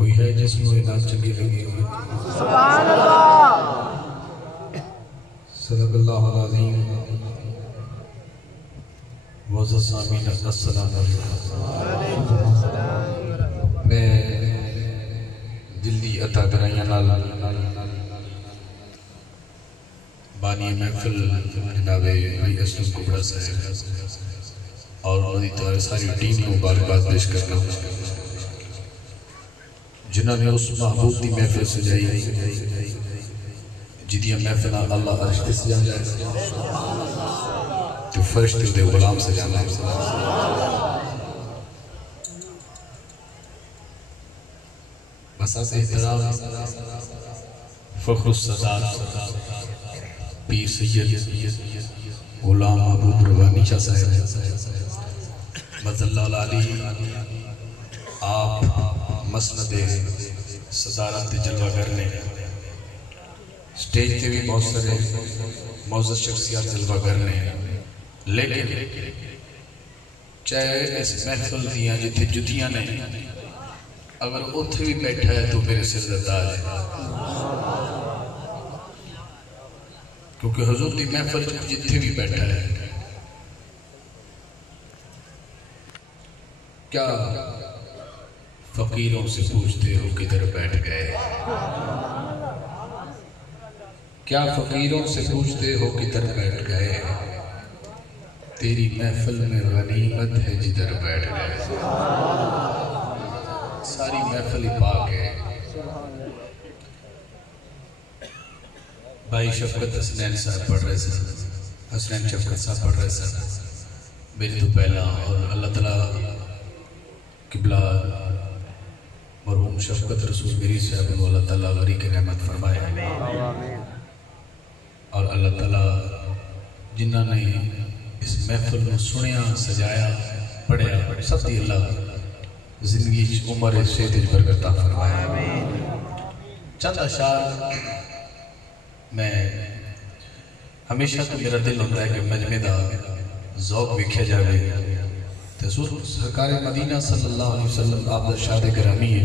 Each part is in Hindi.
कोई है जिसको ये नाम चंगी लगी हो? सुभान अल्लाह। सल्लल्लाहु अलैहि वसल्लम। अस्सलाम वालेकुम। मैं दिल्ली अता कराइया नाल बानी महफिल जनाबे भाई असलम कुबड़ा साहब और उन्होंने सारी टीम को मुबारकबाद पेश करता हूँ जिन्होंने उस महबूब की महफिल सजाई जिदियां महफिल अल्लाह अर्श ते सजा जाए तो फरिश्ते उहदे गुलाम सजाना बस एहतराम फख्रुस सदात पीर सैयद गुलाम महबूब रब्बानी शाह साहब मज़ल्लल अली आप मसनदे सदारत जलवा करने स्टेज पे भी बहुत सारे मौजूद शख्सियत जलवा करने लेकिन चाहे इस महफिल दियां जिथे जुतियां ने अगर उथे भी बैठा है तो मेरे सिर का ताज है क्योंकि हुजूर की महफिल जिथे भी बैठा है क्या फकीरों से पूछते हो किधर बैठ गए क्या फकीरों से पूछते हो किधर बैठ गए तेरी महफिल में गनीमत है जिधर बैठ गए सारी महफिल ही पाक है भाई शफकत हसनैन साहब पढ़ रहे थे हसनैन शफकत साहब पढ़ रहे थे मेरे तो पहला और अल्लाह ताला किबला मरहूम शफकत रसूल मेरी साहब को अल्लाह ताला गरी की रहमत फरमाए और अल्लाह ताला जिन्होंने इस महफिल को सुनिया सजाया पढ़िया सब दी अल्लाह जिंदगी उम्र सेहत बरकत फरमाए चंद अशार मैं हमेशा तो मेरा दिल होता है कि मजमे का ज़ौक वेख्या जाए तो सरकार मदीना सल्लल्लाहु अलैहि वसल्लम आप दा शाद गिरामी है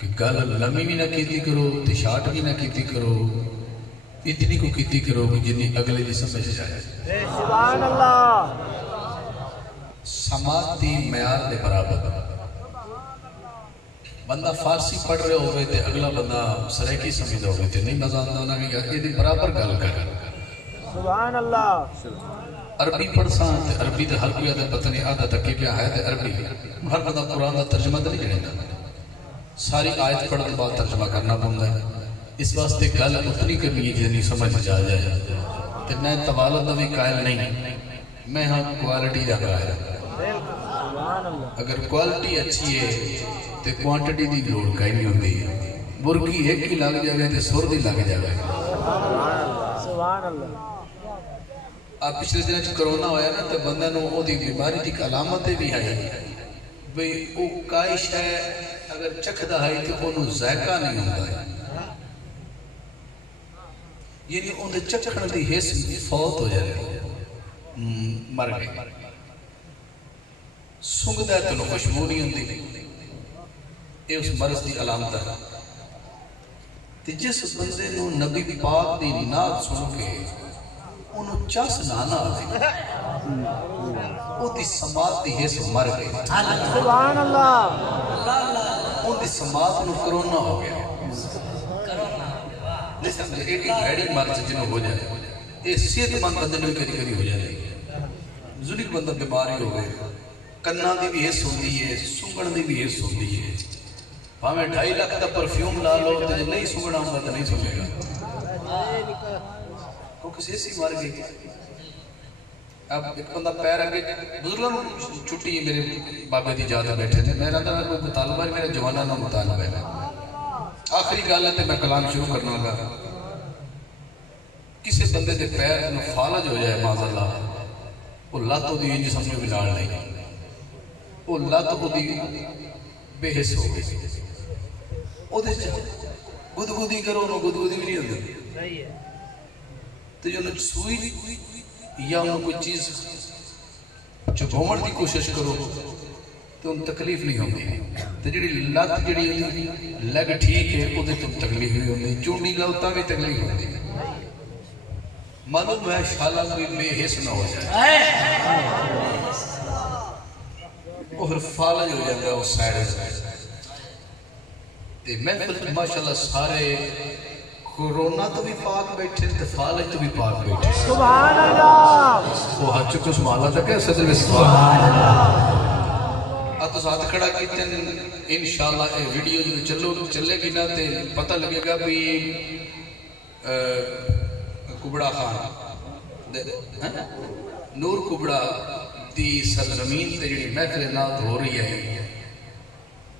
कि गल लम्मी भी ना कीती करो ते शार्ट भी ना कीती करो इतनी को कीती करो कि जिन्नी अगले की समझ जाए सुभान अल्लाह समाती म्यार के बराबर बंदा फारसी पढ़ रहे होवे ते अगला बंदा सराइकी समझदा होवे ते नहीं मजा आंदा ना कि ये बराबर गल कर सुभान अल्लाह अरबी पढ़सा ते अरबी ते हर कोई आदा पता नहीं आदा तक क्या है ते अरबी हर बंदा कुरान का तर्जमा तो नहीं जानता सारी आयत पढ़ने के बाद तर्जमा करना पड़ता है इस वास्ते गल उतनी करनी है जितनी समझ आ जाए तो मैं तवालत का भी कायल नहीं मैं हाँ क्वालिटी का कायल अगर क्वालिटी अच्छी है तो क्वांटिटी की लोड़ कहीं नहीं होती मुर्गी एक ही लग जाए तो सुर भी लग जाए सुभान अल्लाह आप पिछले दिन कोरोना होया ना तो बंदा बीमारी की अलामत भी है भाई वो काई शै अगर चखदा है तो उन्होंने जायका नहीं होता यानी उनके चखण की हिस्स फौत हो जाती मर गए सुंघदा तो खुशबू नहीं होती ये उस मरज की अलामत है जिस बंदे नूं नबी पाक की नात सुन के उन्होंने चस नाना ओदी समात की हिस्स मर गई सुभान अल्लाह ओदी समात नूं कोरोना हो गया भैड़ी मर्ज जिन्हों हो जाए ये सेहतमंद बंदे नूं करी करी हो जाए जुनिक बंदा बीमार ही हो गए कन्ना की भी हिस्स होती है सुंघण की भी हिस्स होती है भावें 2.5 लाख का परफ्यूम ला लो तो जो नहीं सुंघना होगा तो नहीं सुंघेगा किसी सी मर गई अब एक बंदा पैर अगे बुजुर्गों छुट्टी मेरे बाबे की याद बैठे थे मेरा तो कोई मुतालबा नहीं मेरा जवाना ना मुतालबा है आखिरी गल है तो मैं कलाम शुरू करना लगा किसी बंदे के पैर में फालज हो जाए माज़अल्लाह वो लत वो इंज समझो भी नाल नहीं वो लत वो बेहिस हो गई गुदगुदी करो गुदगुदी भी नहीं होती तो जो सुई या कोई चीज चुभावन की कोशिश करो तो उन तकलीफ नहीं होती तो जी लत जी लग ठीक है वो तुम तकलीफ नहीं होती चूनी लाओ तो भी तकलीफ होती मानो मैं शाला कोई बेहिस ना हो जाए वो फिर फालज हो जाता है उस साइड ते महफिल माशाल्लाह सारे कोरोना तो भी पाक बैठे ते फालज तो भी पाक बैठे सुभान अल्लाह वो हाथ चुके सुभान अल्लाह तक सदर में सुभान अल्लाह तो साथ खड़ा कीते इंशाल्लाह ये वीडियो जो चलेगी ना ते पता लगेगा भी कुबड़ा खान नूर कुबड़ा दी सरजमीन ते जी महफिल नात हो रही है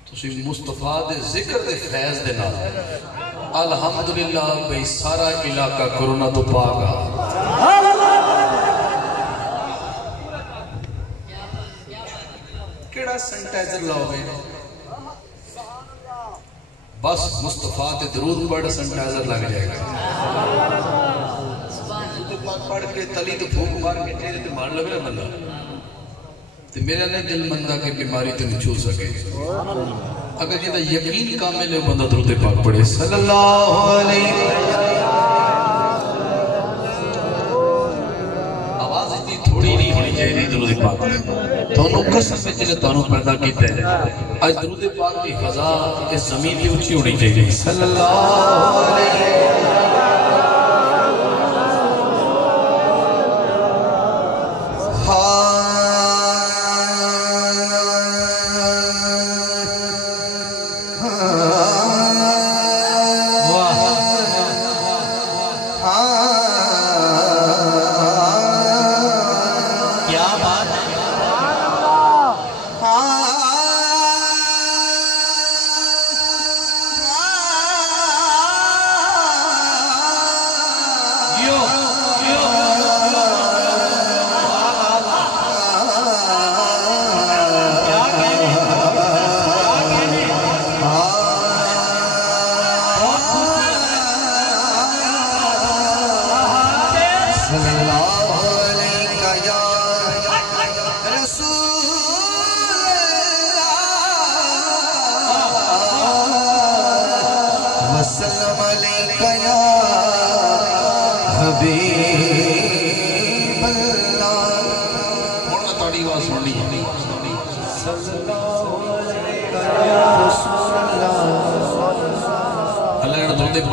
तुसी मुस्तफा दे जिक्र दे फैज दे नाल अल्हम्दुलिल्लाह भाई सारा इलाका कोरोना तो पाक आ केड़ा सैनिटाइजर लाओगे बस मुस्तफा ते दरूद पढ़ सैनिटाइजर लग जाएगा पढ़ के तली तो फूक मार के तेरे ते मार लगे बंदा ते मेरा नहीं दिल मंदा के बीमारी तो नहीं छू सके अगर जिदा यकीन कामिल है बंदा दरूद पाक पढ़े सल्लल्लाहु अलैहि आवाज इतनी थोड़ी नहीं होनी चाहिए दरूद पाक दोनों कसम से जिन्हें दोनों पैदा किया है आज दरूद पाक की फजा इस जमीन की ऊंची होनी चाहिए सल्लल्लाहु अलैहि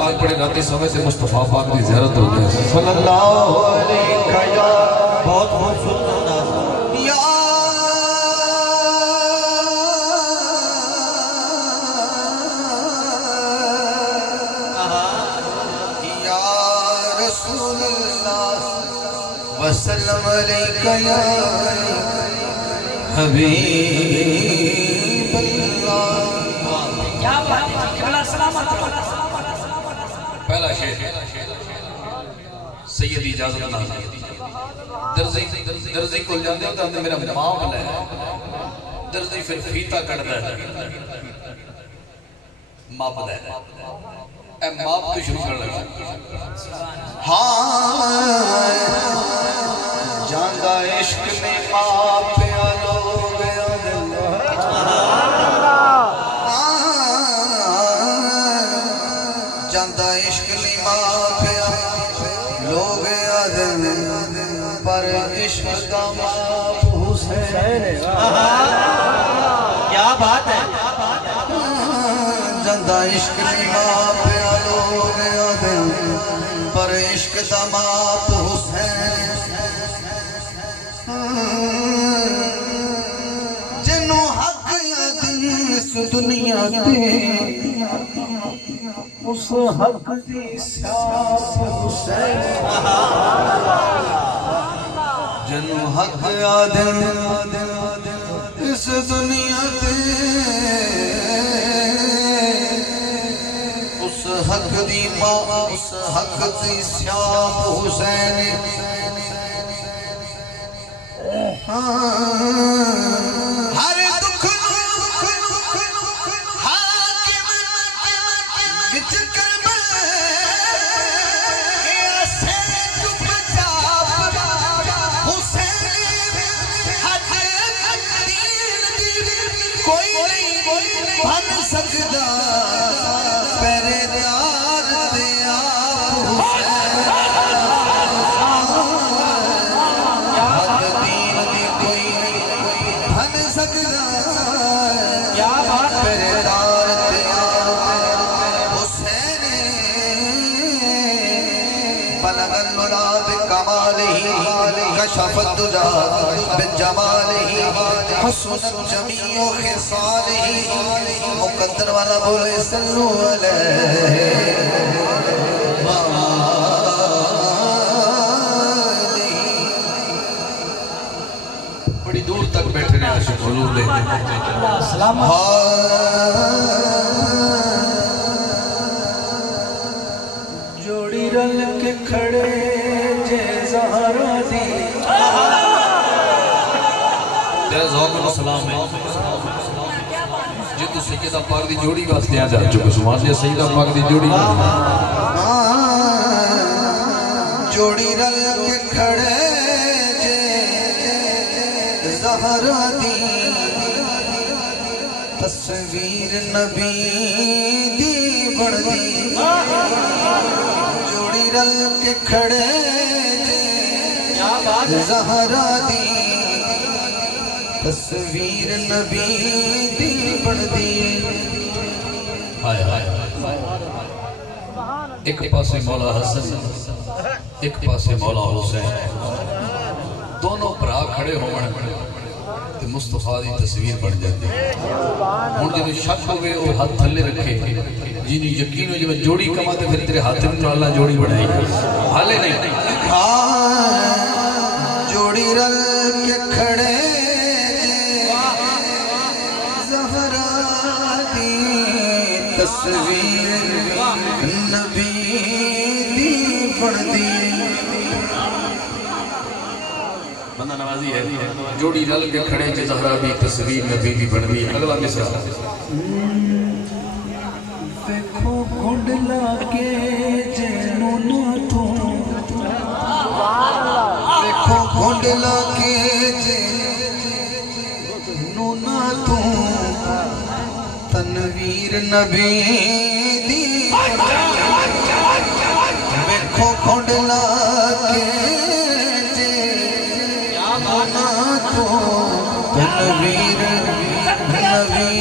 पाक पढ़े राती समय से मुस्तफा पाक की ज़ियारत होती है सल्लल्लाहु अलैहि वसल्लम बहुत खूबसूरत अंदाज या रसूलल्लाह वसल्लम अलैका या हबीबल्लाह क्या बात है क़िबला सलामत पहला शेर सैयद इजाजत ना दर्जी को जाते हो तो मेरा माप है दर्जी फिर फीता कटदा है माप है ए माप तो शुरू कर लगा हाँ जांदा इश्क में माप आलो गया जांदा इश्क नहीं माफिया लोग आदम पर इश्क का माफ हुसैन क्या बात है जांदा इश्क नहीं माफिया लोग आदम पर इश्क का माफ हुसैन जिन्हों हक इस दुनिया पे उस हक दी साफ हुसैन जनु हक आदम इस दुनिया पे उस हक दी मां उस हक दी साफ हुसैन हर दुख सकदा पहरेदार ते आप हुसैन हक दीन दी कोई नहीं बन सकदा क्या बात पहरेदार ते आप हुसैन बलगल मुराद कमालिही कशफत दुजा बिजमालिही हसनत जमीओ खिसालिही मुकद्दर वाला बोले सल्लु अलैहि बड़ी दूर तक बैठे ने आशिक हुजूर दे जोड़ी रल के खड़े जे ज़हरा दी तेरा ज़ौक़ नु सलाम है जे तू सैयदा पाक दी जोड़ी वास्ते आ जा चुके सुभान अल्लाह सैयदा पाक दी जोड़ी जोड़ी रल के खड़े जे ज़हरा दी तस्वीर नबी दी बनदी जोड़ी रल के खड़े जे ज़हरा दी तस्वीर नबी दी बनदी हाय हाय एक पासे मौला हसन एक पासे मौला हुसैन दोनों भरा खड़े होवन ते मुस्तफा दी तस्वीर बन जाती हुण जे शक होवे ओ हाथ थल्ले रखे जिनी यकीन हो जे जोड़ी कमा ते फिर तेरे हाथ में अल्लाह जोड़ी बनाई हाले नहीं जोड़ी रल के खड़े ज़हरा दी तस्वीर नबी दी बनदी बंदा नवाजी है जोड़ी रल के खड़े जे ज़हरा दी तस्वीर नबी दी बनदी अगला मिसरा देखो घुंडला के जेनू ना तू देखो घुंडला के जेनू ना तू तनवीर नबी दी देखो घुंडला के जेनू ना तू तनवीर नबी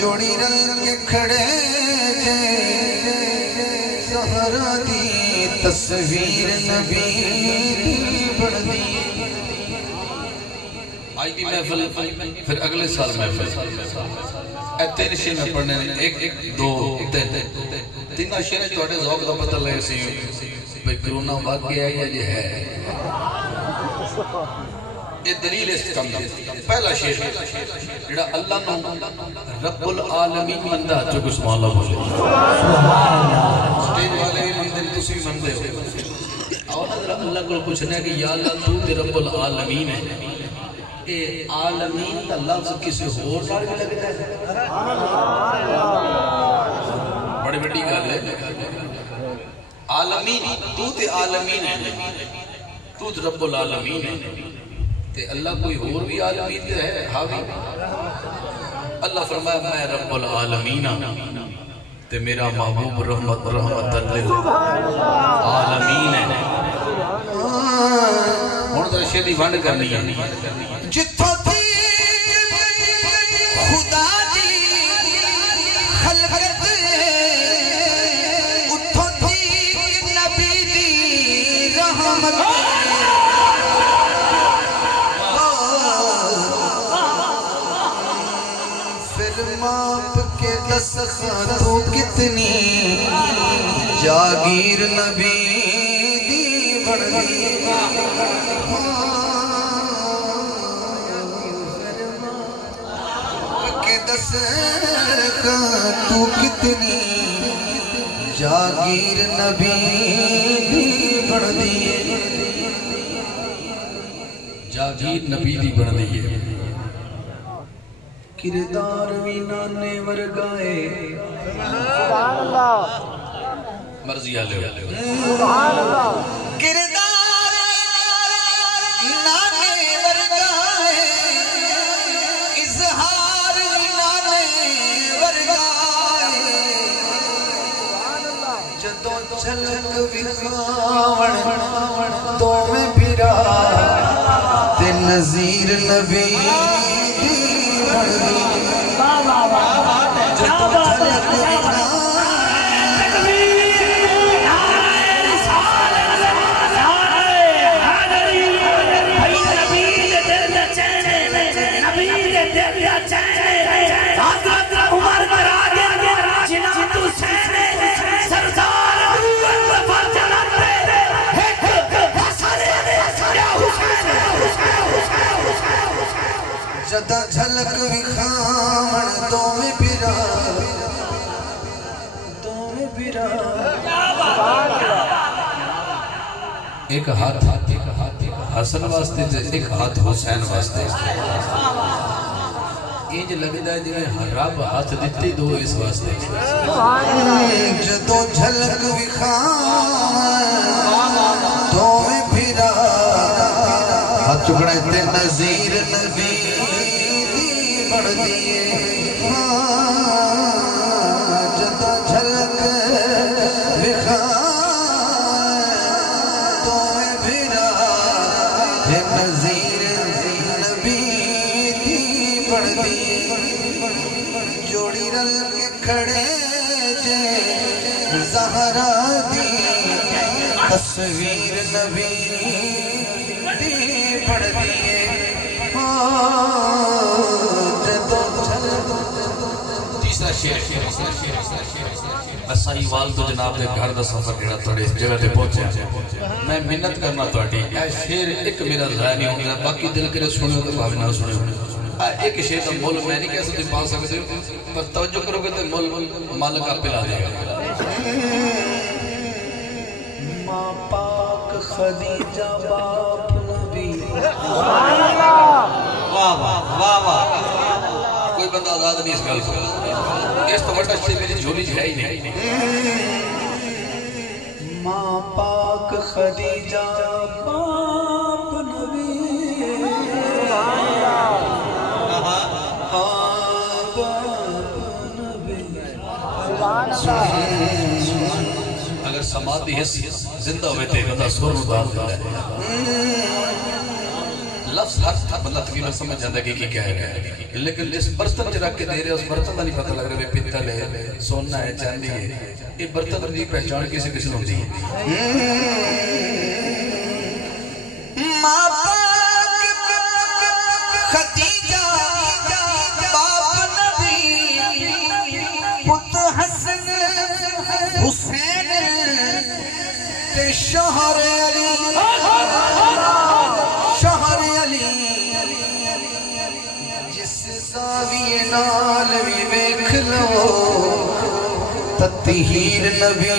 जोड़ी रल के खड़े जे ज़हरा दी तस्वीर नबी दी बनदी आज की महफिल फिर अगले साल महफिल ए तीन शेर में पढ़ने एक एक दो तीन शेर थोड़े ज़ौक़ दा पता लगे सी भाई कोरोना वाकया है जे है ये दलील इस कम दी पहला शेर जेड़ा अल्लाह नु रब्बुल आलमीन मंदा जो कुछ सुभान अल्लाह बोले स्टेज वाले भी मंदे तुसी भी मंदे हो और अल्लाह को पूछना है कि या अल्लाह तू ते रब्बुल आलमीन है ए आलमीन का लफ्ज किसी होर नाल भी लगदा है बड़ी बड़ी गल है आलमीन तू ते आलमीन है तू ते रब्बुल आलमीन है ते अल्लाह कोई और भी आलमीन है हावी अल्लाह फरमाया मैं रब्बुल आलमीन ते मेरा महबूब रहमतन लिल आलमीन है हुण तो शेर दी वंड करनी है जिथों थी खुदा दी खलकत उथों थी नबी दी रहमत माप के दस तो कितनी जागीर नबी दी बनदी के दस तू कितनी जागीर नबी दी बनदी जागीर नबी दी बनदी है किरदार भी नाने वर्गाए सुभान अल्लाह मर्जी आले सुभान अल्लाह किरदार नाने वर्गाए झलक विखावण तो में फिरा ते नज़ीर नबी दी बनदी जदों झलक जदा झलक विखावण तो में फिरा एक हाथ हसन वास्ते एक हाथ हुसैन वास्ते इंज लगदा है जिवें रब हाथ दिते दो इस वास्ते जदों झलक विखावण तो में फिरा हाथ चुकड़ा ते नज़ीर नबी बनदी जदों झलक विखावण तो में फिरा ते नज़ीर नबी दी बनदी जोड़ी रल के खड़े जे ज़हरा दी तस्वीर नबी दी बनदी तीसरा शेर असाई वाल तो जनाब दे घर दा सफर जेड़ा थोड़े इस जगह ते पहुंचे मैं मिन्नत करना ਤੁਹਾਡੀ ए शेर एक मेरा ज़ाया नहीं होगा बाकी दिल करे सुनियो तो भावे ना सुनियो एक शेर का मोल मैं नहीं कह सकती पा सकते पर तवज्जो करोगे तो मोल मालिक आप पिला देगा मां पाक खदीजा बाप नबी वाह वाह वाह वाह कोई बंदा आजाद नहीं इस गल को इस तो बड़ा शेर मेरी झोली है ही नहीं मां पाक खदीजा बाप नबी अगर समाधि हिस्स जिंदा हुए थे बंदा सुर उदार है लफ्ज हर बंदा तकरीबन समझ जाता है कि क्या है लेकिन इस बर्तन च रख के दे रहे उस बर्तन का नहीं पता लग रहा पित्तल है सोना है चांदी है ये बर्तन की पहचान किसी किसी होती है खदीजा बाप नबी पुत हसन हुसैन ते शहर अली जिस ज़ाविये नाल भी वेख लो तत्हीर नबी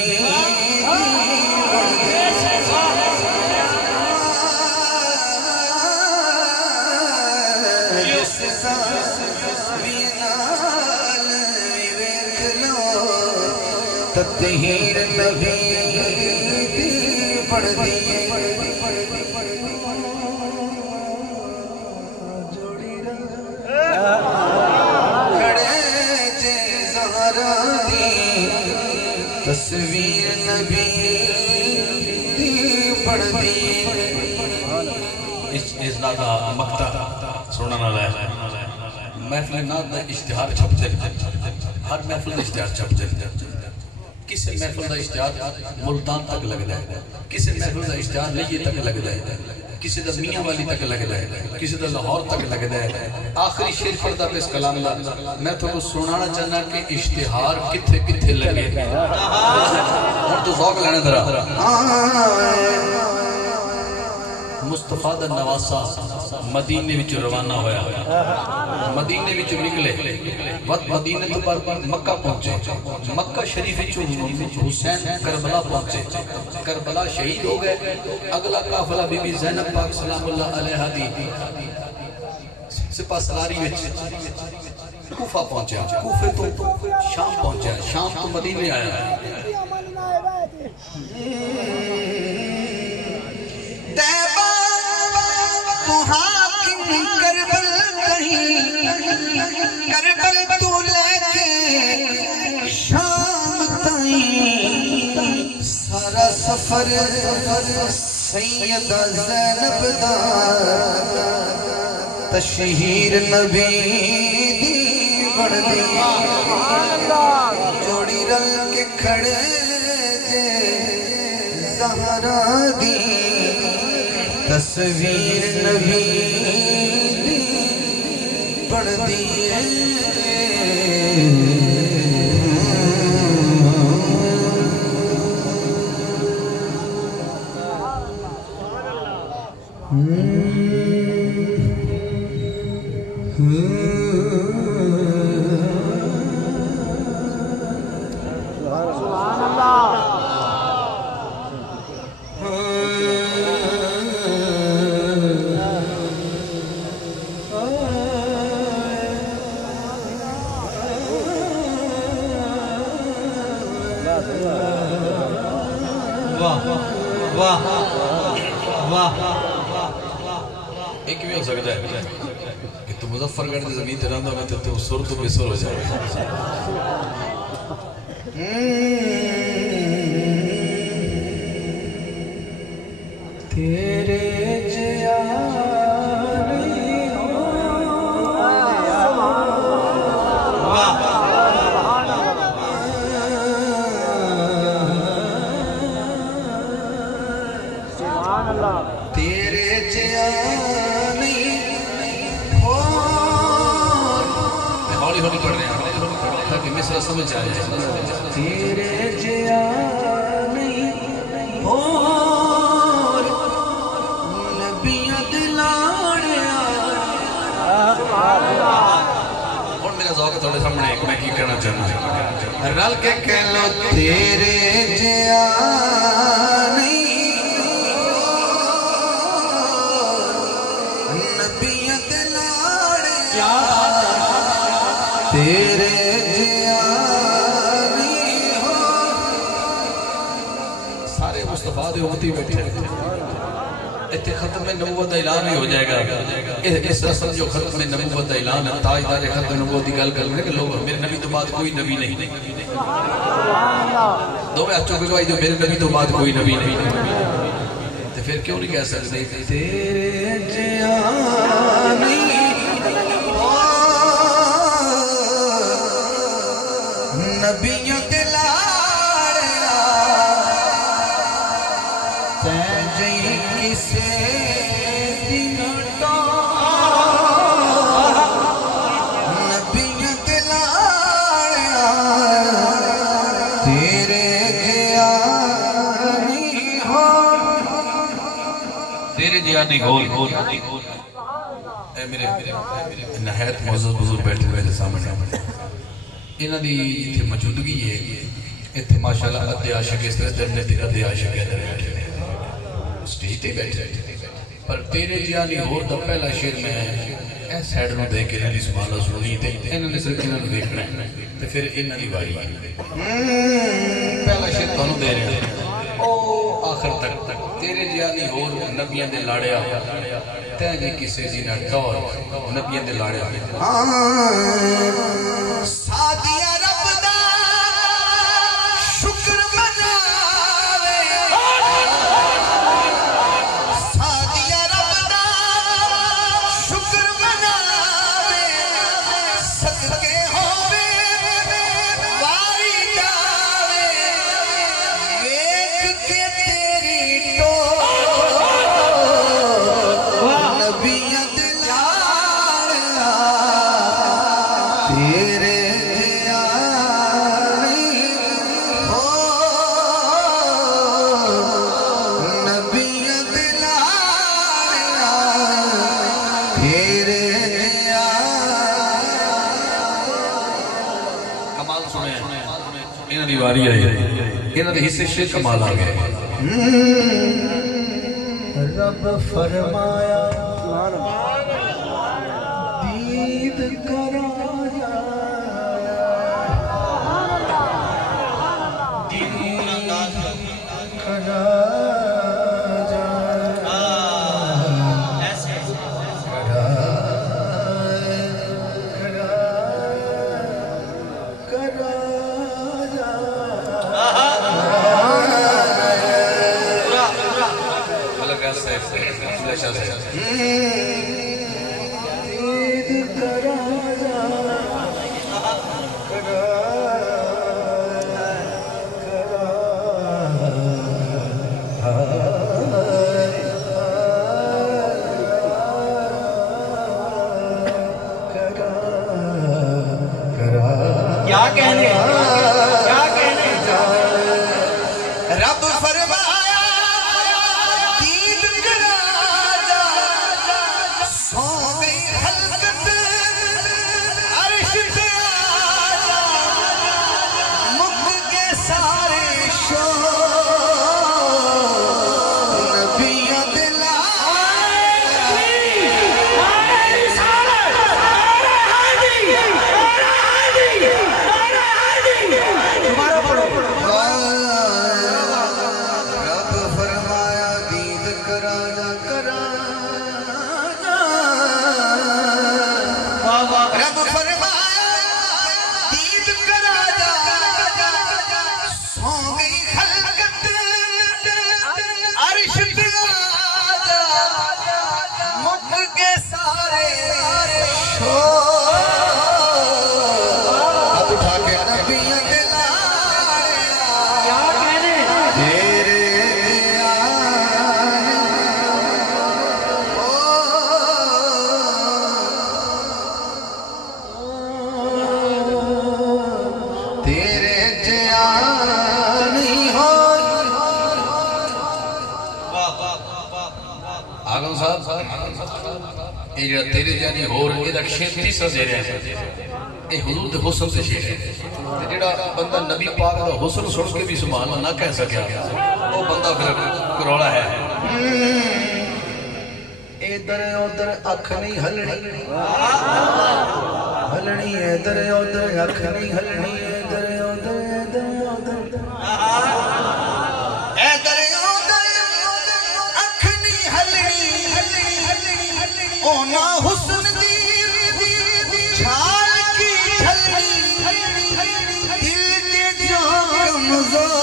जिस ज़ाविये नाल भी वेख लो तत्हीर नबी पढ़दी तस्वीर नबी दी पढ़दी इस इज़्ज़त का मकता सुनने वाला है महफिल नात दा इश्तिहार छप जाए हर महफिल इश्तिहार छप जाए किसी महफिल का इश्तिहार मुल्तान तक लगता है किसी महफिल का इश्तिहार लीये तक लगता है किसी का मियाँ वाली तक लगता है किसी का लाहौर तक लगता है आखिरी शेर पढ़ता इस कलाम का मैं थोड़ा सुनाना चाहना कि इश्तिहार किथे किथे लगे तो ज़ौक़ लेने जरा मुस्तफा दा नवासा मदीने विच रवाना होया मदीने विच निकले वत मदीने तो बाद मक्का पहुंचे मक्का शरीफ विच हुसैन करबला पहुंचे करबला शहीद हो गए अगला काफिला बीबी ज़ैनब पाक सलामुल्लाह अलैहा दी सिपा सलारी विच कूफा पहुंचा कूफे तो शाम पहुंचा शाम तो मदीने आया करबल करबल तू लेके शाम ताईं सफर सैयदा ज़ैनब दा तशहीर नबी दी बढ़दी जोड़ी रल के खड़े जे ज़हरा दी तस्वीर नबी दी बढ़दी वाह वाह एक भी हो सकता है कि तू मुजफ्फरगढ़ की जमीन रहना मैं तो सुर तो बेसुर हो जाए तेरे जिया तेरे जिया नहीं हो हौली हौली पढ़ रहे हैं ताकि मिसरा समझ आ जाए तेरे जिया नहीं हो नबियां दिलाड़िया और मेरा ज़ौक़ थोड़े सामने एक मैं की कहना चाहना रल के कह लो तेरे जिया नहीं नबियां दिलाड़िया तेरे जिया नहीं हो सारे मुस्तफा दे उम्मती बैठे इतने खत्म नबूवत का ऐलान ही हो जाएगा इस रस्म जो खत्म नबूवत का ऐलान है ताजदार खत्म नबूवत की गल कर रहे हैं लोग मेरे नबी तो बाद कोई नबी नहीं दो में अच्छों गवाही जो मेरे नबी तो बाद कोई नबी नहीं तो फिर क्यों नहीं कह सकते तेरे जिया नहीं नबियों के लाड़िया तैं जई किसे दिन तो नबियों के लाड़िया तेरे जिया नहीं हो तेरे जिया नहीं हो मेरे नहायत मौजूद बुजुर्ग बैठे हुए सामने इन्हां दी इत्थे मौजूदगी है इत्थे माशाअल्लाह अद्धे आशिक इस तरह जन्नत दे अद्धे आशिक इधर बैठे स्टेज पे बैठे पर तेरे जिया नहीं हो दा पहला शेर मैं ए साइड नु देख के इन्हां दी सुभान सुनी ते इन्हां ने सिर्फ इन्हां नु देखना ते फिर इन्हां दी वारी पहला शेर तुहानू दे रहे हैं ओ आखिर तक तेरे जिया नहीं हो नबियां दे लाड़िया तै जी किसे दी ना टौर नबियां दे लाड़िया सादिया रब दा शुक्र मनावे सादिया रब दा शुक्र मनावे सदके होवे वारी जावे वेख के तेरी टोर नबियां दे लाड़िया तेरे जिया नहीं हो नबियां दे लाड़िया तेरे जिया कमाल सुने इन्हां दी वारी आई इन्हां दे हिस्से शेर कमाल आ गए रब फरमाया दीद कराया क्या कहने रब फरमाया दीद कराजा सो गई हलकत अर्श पे आजा मुख के सारे शोर नबियों दे तेरे जानी होर एदा खेती सजे रहे ए हुजूर दे हुस्न से शेर है ते जेड़ा बंदा नबी पाक दा हुस्न सुन के भी सुभान अल्लाह ना कह सकया वो बंदा फिर करौला है। इधर उधर अख नहीं हलनी हलनी इधर उधर अख नहीं हलनी इधर उधर इधर उधर ओना हुस्न दी छाल की झलनी दिल दे जो कमज़ोर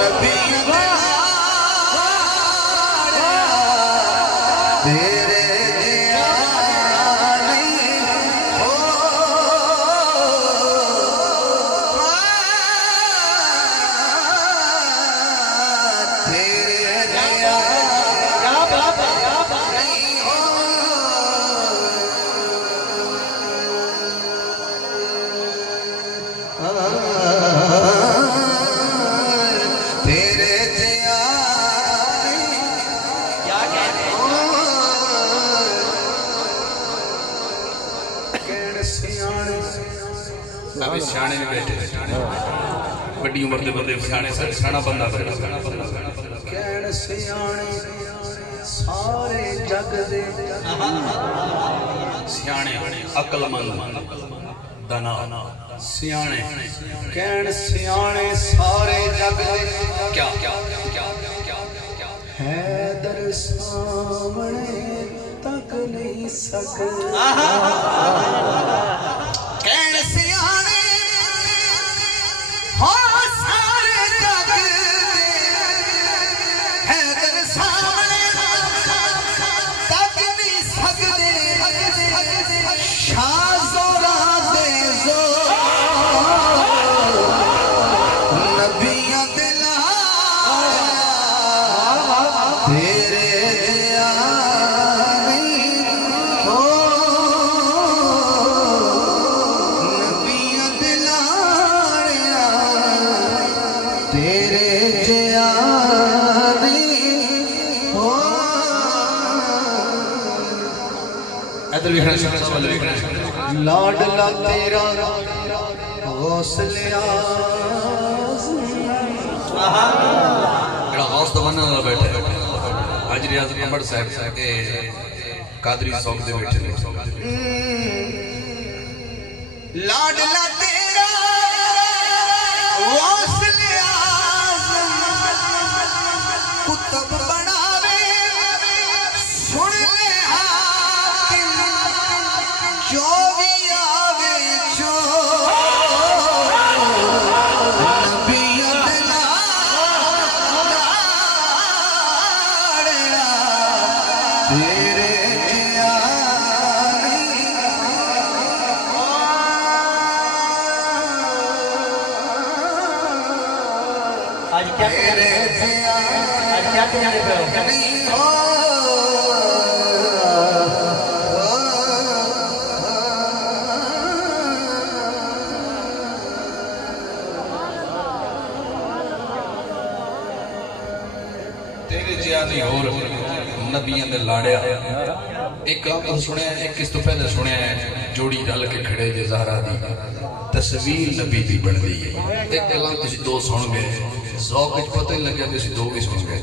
नबी तेरे सियाने भी बैठे बड़ी उम्र के बंदे सियाने सियाना बंदा कहण सियाने सारे जग दे सियाने अकलमंद दाना सियाने कहण सियाने सारे जग दे क्या क्या क्या क्या हैदर सामने तक नहीं सकता कहण सियाने हो सारे जग हैदर सामने तक नहीं सकते शाह जोरा दे जो नबियां दे तेरे लाडला तेरा गौसले गौस तो बनने वाला बैठे हाजरी आजम अमर साहब के कादरी सौंग दे बैठे लाडला तेरा गौसले कुतुब बनावे सुन ले जो भी आवे जो नबी क्या कहने पे नहीं हो तेरे जिया नहीं हो नबियां दे लाड़िया एक काम तो सुनिया एक किस तो पहले सुनिया है जोड़ी रल के खड़े जे ज़हरा दी तस्वीर नबी दी बन गई है एक गल्लां तुसी दो सुन गए ज़ौक़ विच पता ही लग्या तुसी दो भी सुन गए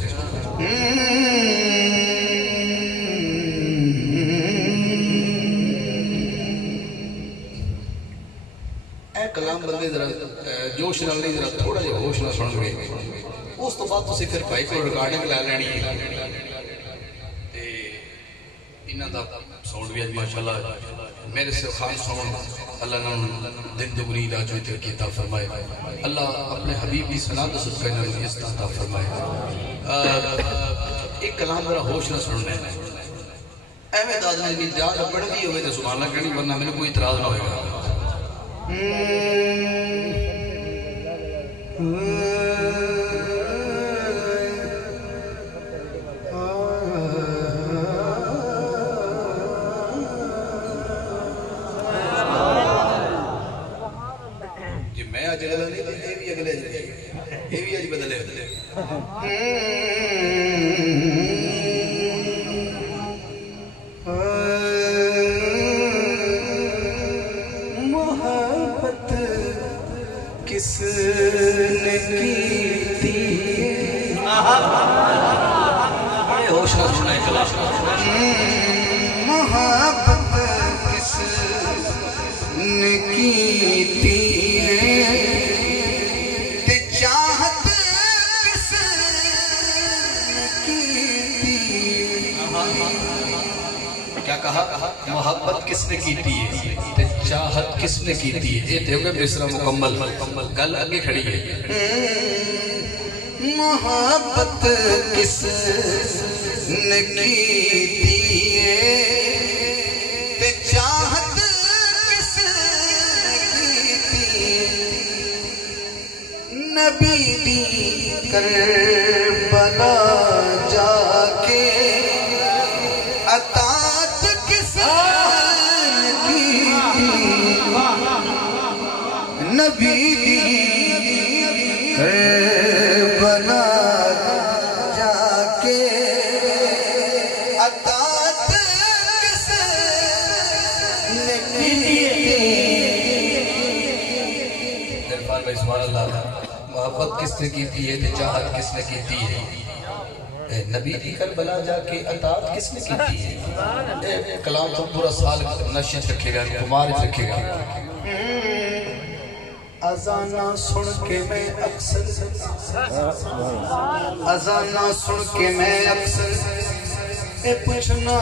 ए कलाम बंदे जरा जोश नाल नहीं जरा थोड़ा जिहा होश नाल सुन गए उस तो बाद तुसी फिर भाई को रिकॉर्डिंग लै लेनी है ते इन्हां दा साउंड भी अज माशाअल्लाह मेरे से खान साउंड अल्लाह ने दिन दुगनी रात जो तरक्की अता फरमाए अल्लाह अपने हबीब की सलात सदका इन्हां इज्जत अता फरमाए एक कलाम जरा होश ना सुनना है एवें दाद ने भी जान पढ़दी होवे ते सुभान अल्लाह कहनी वरना मेरे कोई इतराज ना होएगा मोहब्बत किसने की थी होश ना सुना कलाम मोहब्बत किसने की थी क्या कहा मोहब्बत किसने की थी ते चाहत किसने की थी ये थे होगे मिसरा मुकम्मल गल आगे खड़ी है मोहब्बत किसने की थी ते चाहत किसने की थी नबी दी करबला जाके अतात किसने की थी नबी दी करबला जाके अतात किसने की थी दरबार भाई सुभान अल्लाह मोहब्बत किसने की थी ते चाहत किसने की थी नबी की करबला जाके अतात किसने की थी कलाम तो पूरा साल नशे रखेगा कुमार रखेगा अजाना सुन के मैं अक्सर अजाना सुन के मैं अक्सर ए पूछना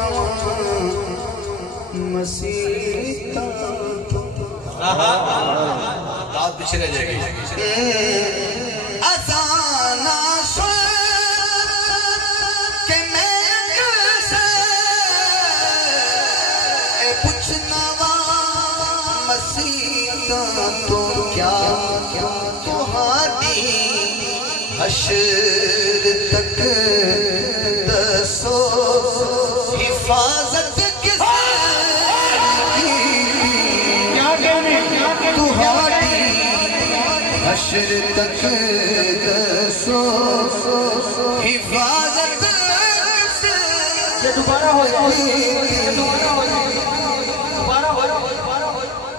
मसीता दाद पीछे रह जाएगी अजाना सुन के मैं अक्सर ए पूछना मसीता तो क्या तुम्हारी हश्र तक दसो हिफाजत किसकी तुम्हारी हश्र तक दसो हिफाजत दोबारा हो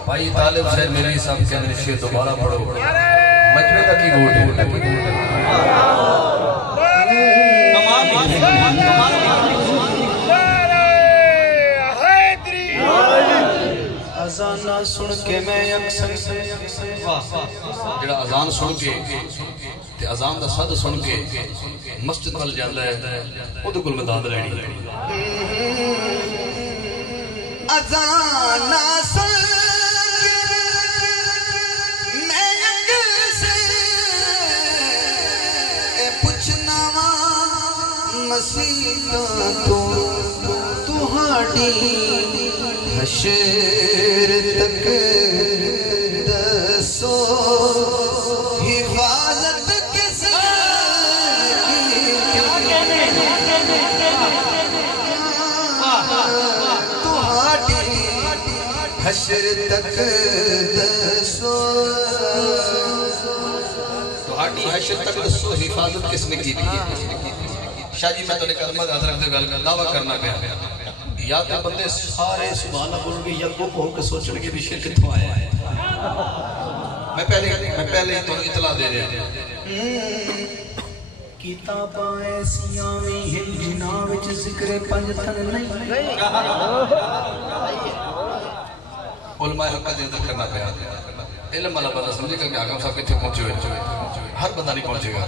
भाई तालिब साहब मेरे साहब के अंदर दोबारा पढ़ो मजबे का की वोट है अजाना सुन के मैं अक्सर जेड़ा अजान सुन के ते अजान दा सद सुन के मस्जिद वल जांदा है ओदे कोल मैं दाद लेनी अजाना सुन मसीता तो तुहाड़ी हश्र तक दसो हिफाजत किसने हशर तक दसो ਤੁਹਾਡੀ ਹਸ਼ਰ ਤੱਕ ਦੱਸੋ हिफाजत किसने की थी शाह जी मैं तो कदम हजरत गल दावा करना पिया या तो बंदे सारे सुभान अल्लाह बोलणगे या गुप हो के सोचणगे भी शेर कित्थों आया है मैं पहले ही तुहानू इतला दे रहा किताबां ऐसियां वी हिन जिन्हां विच जिक्र पंज तन नहीं उलमा हक दे अंदर करना पिया इल्म वाला बंदा समझेगा कि आगम साहब कितने पहुंचे हुए हर बंदा नहीं पहुंचेगा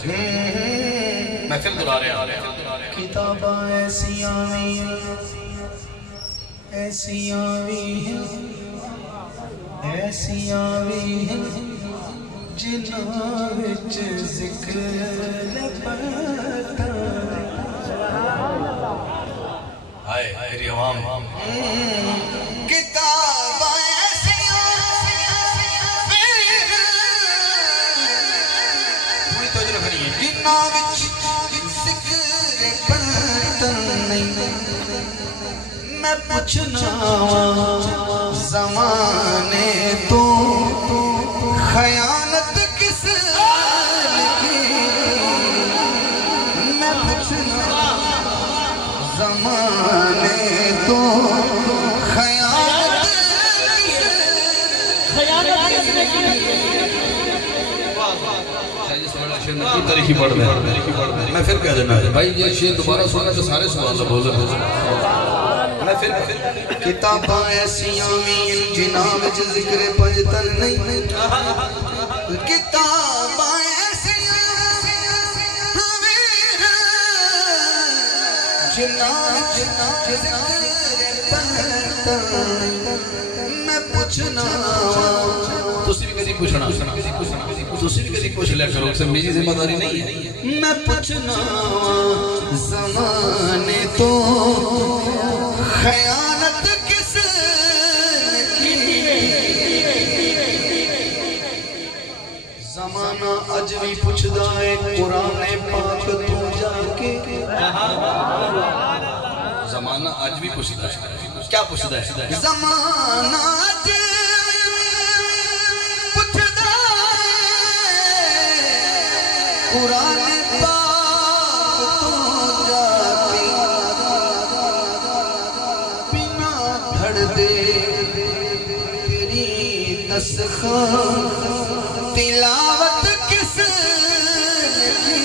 मैं फिर दोहरा रहा किताबां ऐसियां वी हैं जिन्हां विच जिक्र पता हाय मेरी आवाम किताबां मैं पूछना ज़माने तो खयानत किस की मैं पूछना ज़माने तो खयानत मैं फिर कह देना भाई ये शेर दोबारा सुना तो सारे सवाल बोल मैं फिर किताबां ऐसियां वी जिन्हां विच जिक्र पंज तन नहीं किताबां ऐसियां वी जिन्हां जिक्र पंज तन मैं पूछना तुसी भी कदी पूछना तुसी भी कदी पूछ लिया करो से मेरी जिम्मेदारी नहीं है मैं पूछना ज़माने तो खयानत किस की ज़माना अज भी पुछदा है कुरान पाक तो जाके ज़माना आज भी पूछता है क्या पूछता है ज़माना अज पुछदा कुरान पाक तो जाके बिना धड़ दे तेरी दस्तखान तिलावत किस की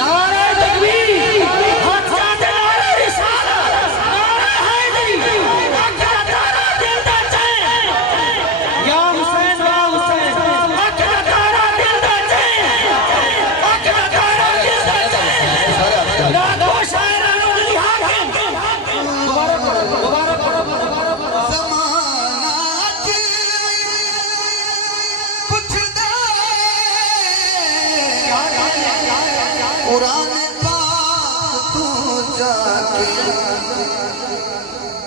नारे तकबीर हाथ जाते नारे रिसालत नारे हैदरी अकरा तारा दिल दा चैन या हुसैन अकरा तारा दिल दा चैन अकरा तारा दिल दा चैन ना दो शायर अनुदी हाकिम मुबारक ज़माना अज पुछदा कुरान पाक तो जाके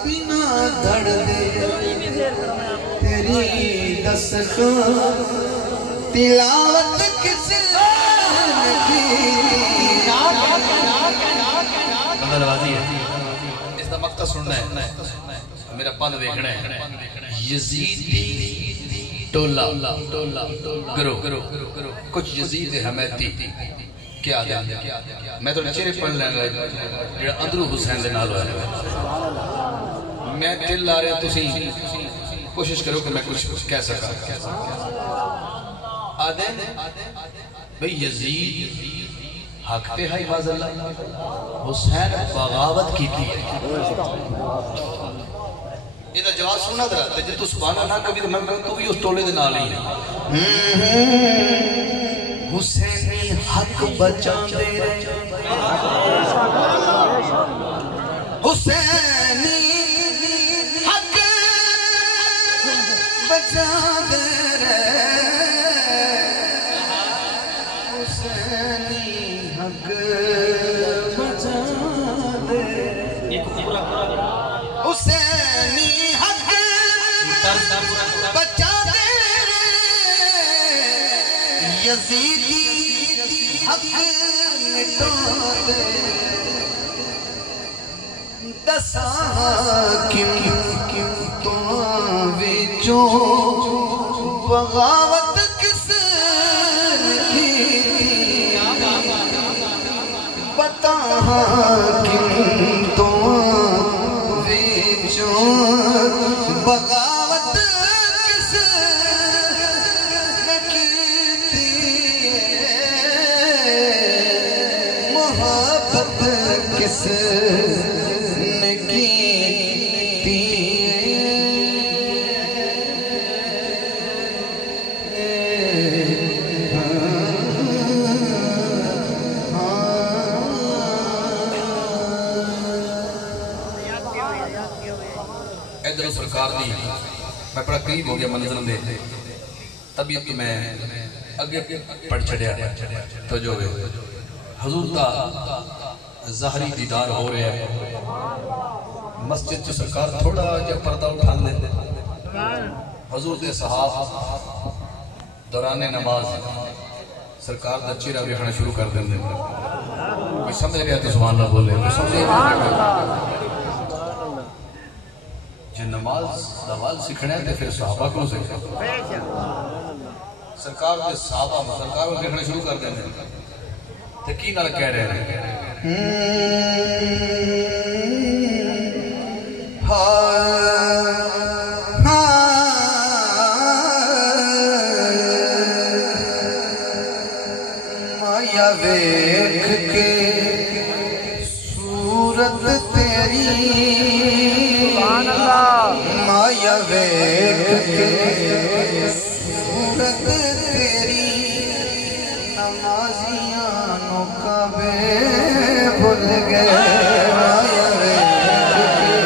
बिना धड़ दे तेरी दस्तखान तिलावत किस की बंदरबाजी है इसका मकता सुनना है मेरा पद देखना है यजीदी टोला करो कुछ यजीद हमेती क्या मैं तो चेहरे पढ़ लेंगा जो अंदरू हुसैन दे नाल होया मैं दिल ला रहा तुसी कोशिश करो कि मैं कुछ कह सका आदे भाई यजीद हक पे है माज़अल्लाह हुसैन बगावत की थी ਇਹਦਾ जवाब सुनना तेरा ते जे तू सुभान अल्लाह कभी तो मैं तू भी उस टोले दे नाल ही है हुसैनी हक बचांदे हुसैनी हक बचांदे हुसैनी हक बचांदे हुसैनी हक बचांदे यजीदी हक मिटांदे दसा क्यों तो बगावत किस की बता किन तो बगावत किस ने की मोहब्बत किस ने की इधर सरकार दी मैं बड़ा करीब हो गया मंजिल दे तभी तो मैं अगे पढ़ चढ़िया तो जो हजूर का ज़ाहरी दीदार हो रहा है मस्जिद च सरकार थोड़ा जिहा पर्दा उठा दे हजूर के सहाब दौरान नमाज सरकार का चेहरा वेखना शुरू कर देंगे कोई समझ रहा तो सुभान अल्लाह बोले समझ जो नमाज नमाज सीखना है तो फिर सहाबा को सीखे सरकार के सहाबा सरकार को देखना शुरू कर देंगे तो की नाल कह रहे हैं माया वेख के सूरत तेरी माया वेख के सूरत तेरी नमाजियां नो कबे भूल गए माया वेख के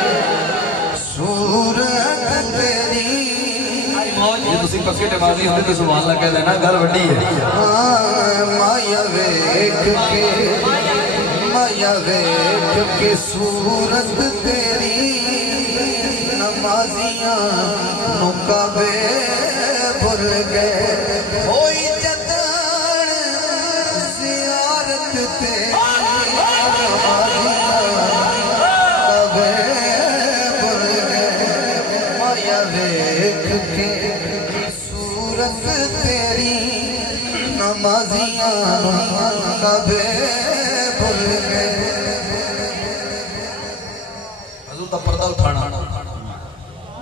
सूरत तेरी ये तुसी पक्के नमाजी होते तो सुभान अल्लाह कह देना गल वड्डी है माया वेख के सूरत तेरी नमाजियां नु कबे भूल गए होई जतन ज़ियारत तेरी नमाजियां कबे भूल गए माया वेख के सूरत तेरी नमाजियां कबे भूल गए हजूर का पर्दा उठाना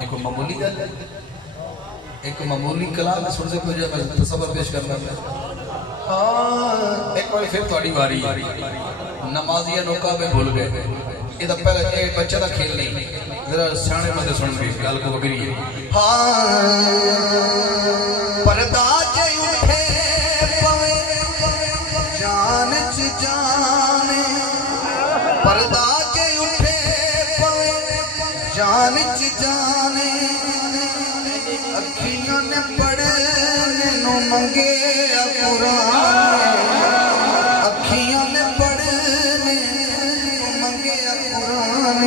एक मामूली गल एक मामूली कलाम सुनते कोई जो मैं तसव्वुर पेश करना एक बार फिर थोड़ी बारी नमाजिया नौका में भूल गए ये तो पहले ये बच्चे का खेल नहीं जरा सियाने बंदे सुन के गल को बकरी है पर्दा जे उठे पवे जान च जाने पर्दा जे उठे पवे जान च जाने अखियों ने पढ़ने नु मंगे कुरान अखियों ने पढ़ने नु मंगे कुरान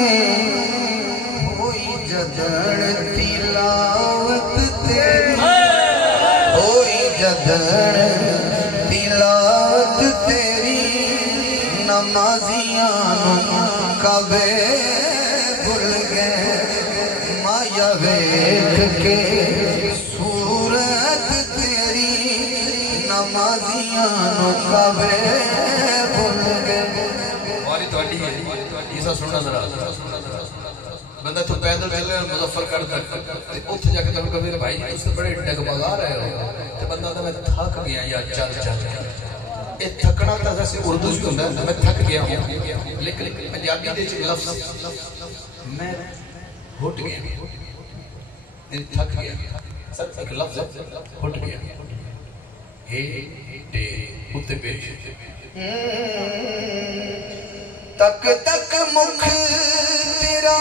होई जदन तिलावत तेरी होई जदन तिलावत तेरी नमाजियां कबे भूल गए माया वेख के सूरत तेरी नमाजियां कबे भूल गए वारी थोड़ी है ऐसा सुनना जरा बंदा तो पैदल चल रहा मुजफ्फरगढ़ तक उत्थे जाके तुम कभी भाई तुम तो बड़े डगमगा रहे हो तो बंदा तो मैं थक गया यार चल चल ये थकना तो वैसे उर्दू में होता है मैं थक गया हूँ लेकिन पंजाबी के लफ्ज मैं हुट गया थक गया सर एक लफ्ज हुट गया हे ते उत्ते पेश तक तक मुख तेरा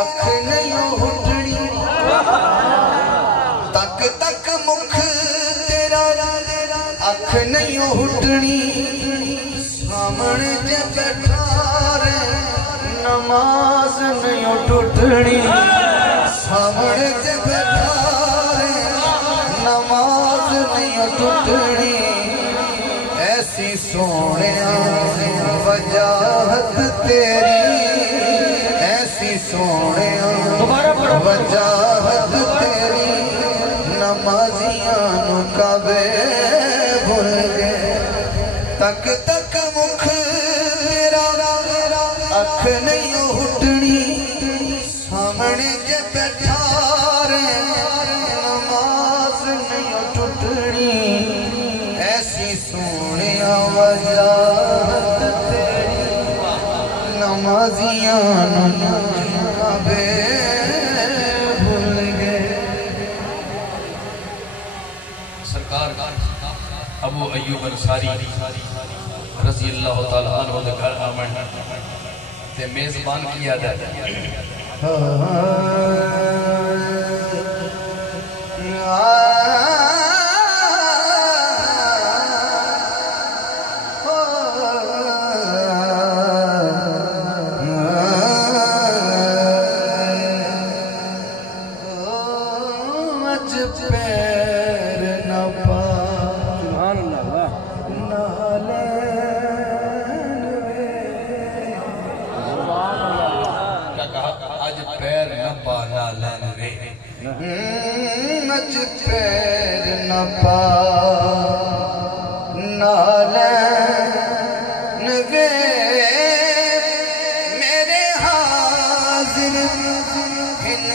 अख नहीं हुटनी तक तक मुख तेरा अख नहीं हुटनी सामने जे बैठा रे नमाज नहीं टूटनी सामने जे बैठा रे नमाज नहीं टूटनी ऐसी सोने वजाहत तेरी ऐसी सोने वजाहत तेरी मुख तेरा अख नहीं हुटनी सामने जे बैठा रे नमाज नहीं टुटनी ऐसी सोने वजाहत तेरी नमाजियां नबे भूल गए। सरकार अबू अय्यूब अंसारी रज़ी अल्लाह तआला अन्हु के घर आमन ते मेजबान किया जाता नच पैर न पा नालन वे मेरे हाजिर हिन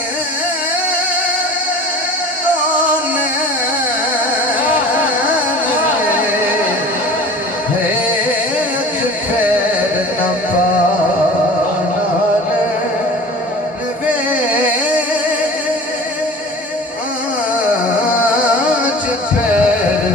नच पैर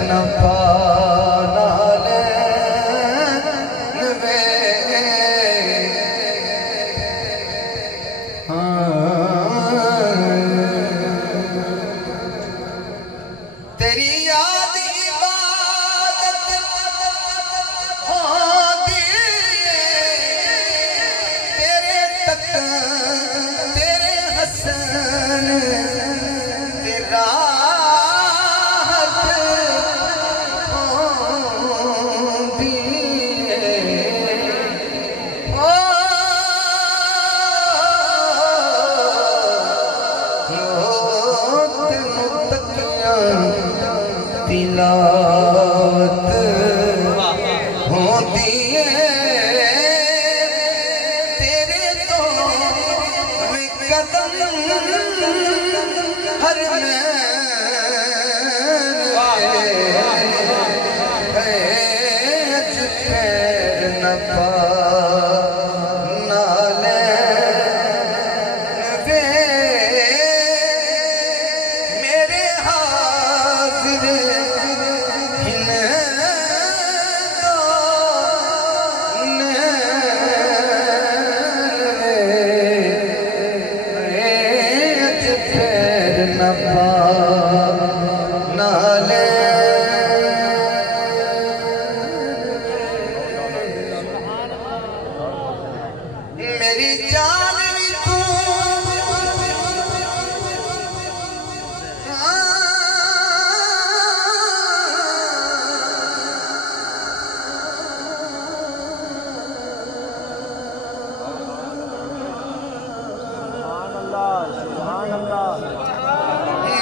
न पा तिलावत होती है तेरे तो कदम हर पैर न पा मेरी जान भी तू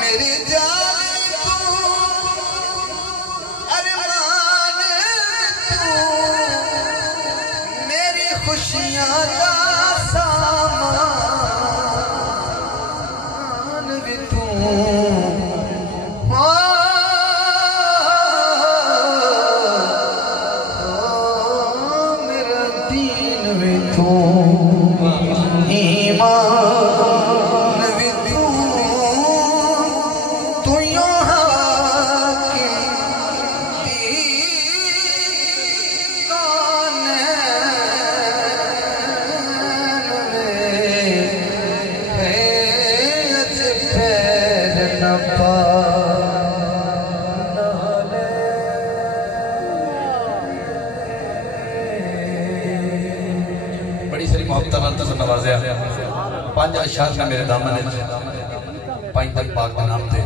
मेरी जान तू अरमान तू मेरी खुशियां का सामान भी तू मेरा दीन भी तू ईमान भी तू तू यहाँ की बड़ी सारी मोहब्बत नवाज़िया पांच अशार ने मेरे दामन पांच तक पाक के नाम थे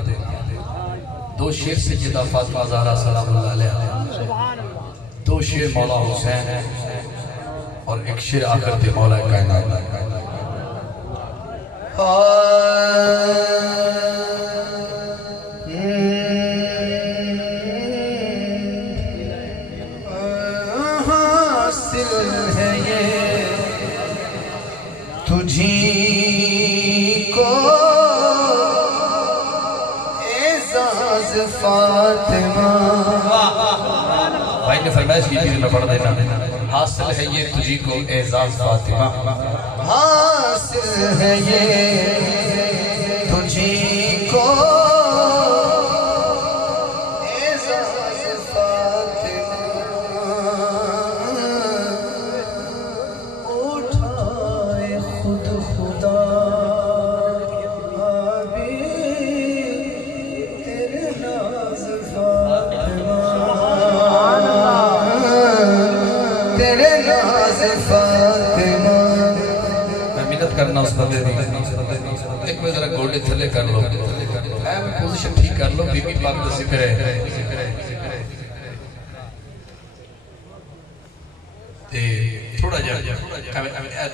दो शेर सैयदा फातिमा ज़हरा सलामुल्लाह अलैहा दो शेर मौला हुसैन और एक शेर आखिर थे मौला कायनात हासिल है ये तुझी को एजाज फातिमा। भाई ने फरमाइश की थी, मैं पढ़ देना। हासिल है ये तुझी को एजाज फातिमा, हासिल है ये तुझी को एजाज फातिमा। उठाए खुद खुदा भी तेरे नाज फातिमा, तेरे नाज फातिमा। मैं मिन्नत करना उस बंदे दी, एक में जरा गोडे थले कर लो, पोजीशन ठीक कर लो। बीबी पाक दसी पे ते थोड़ा जा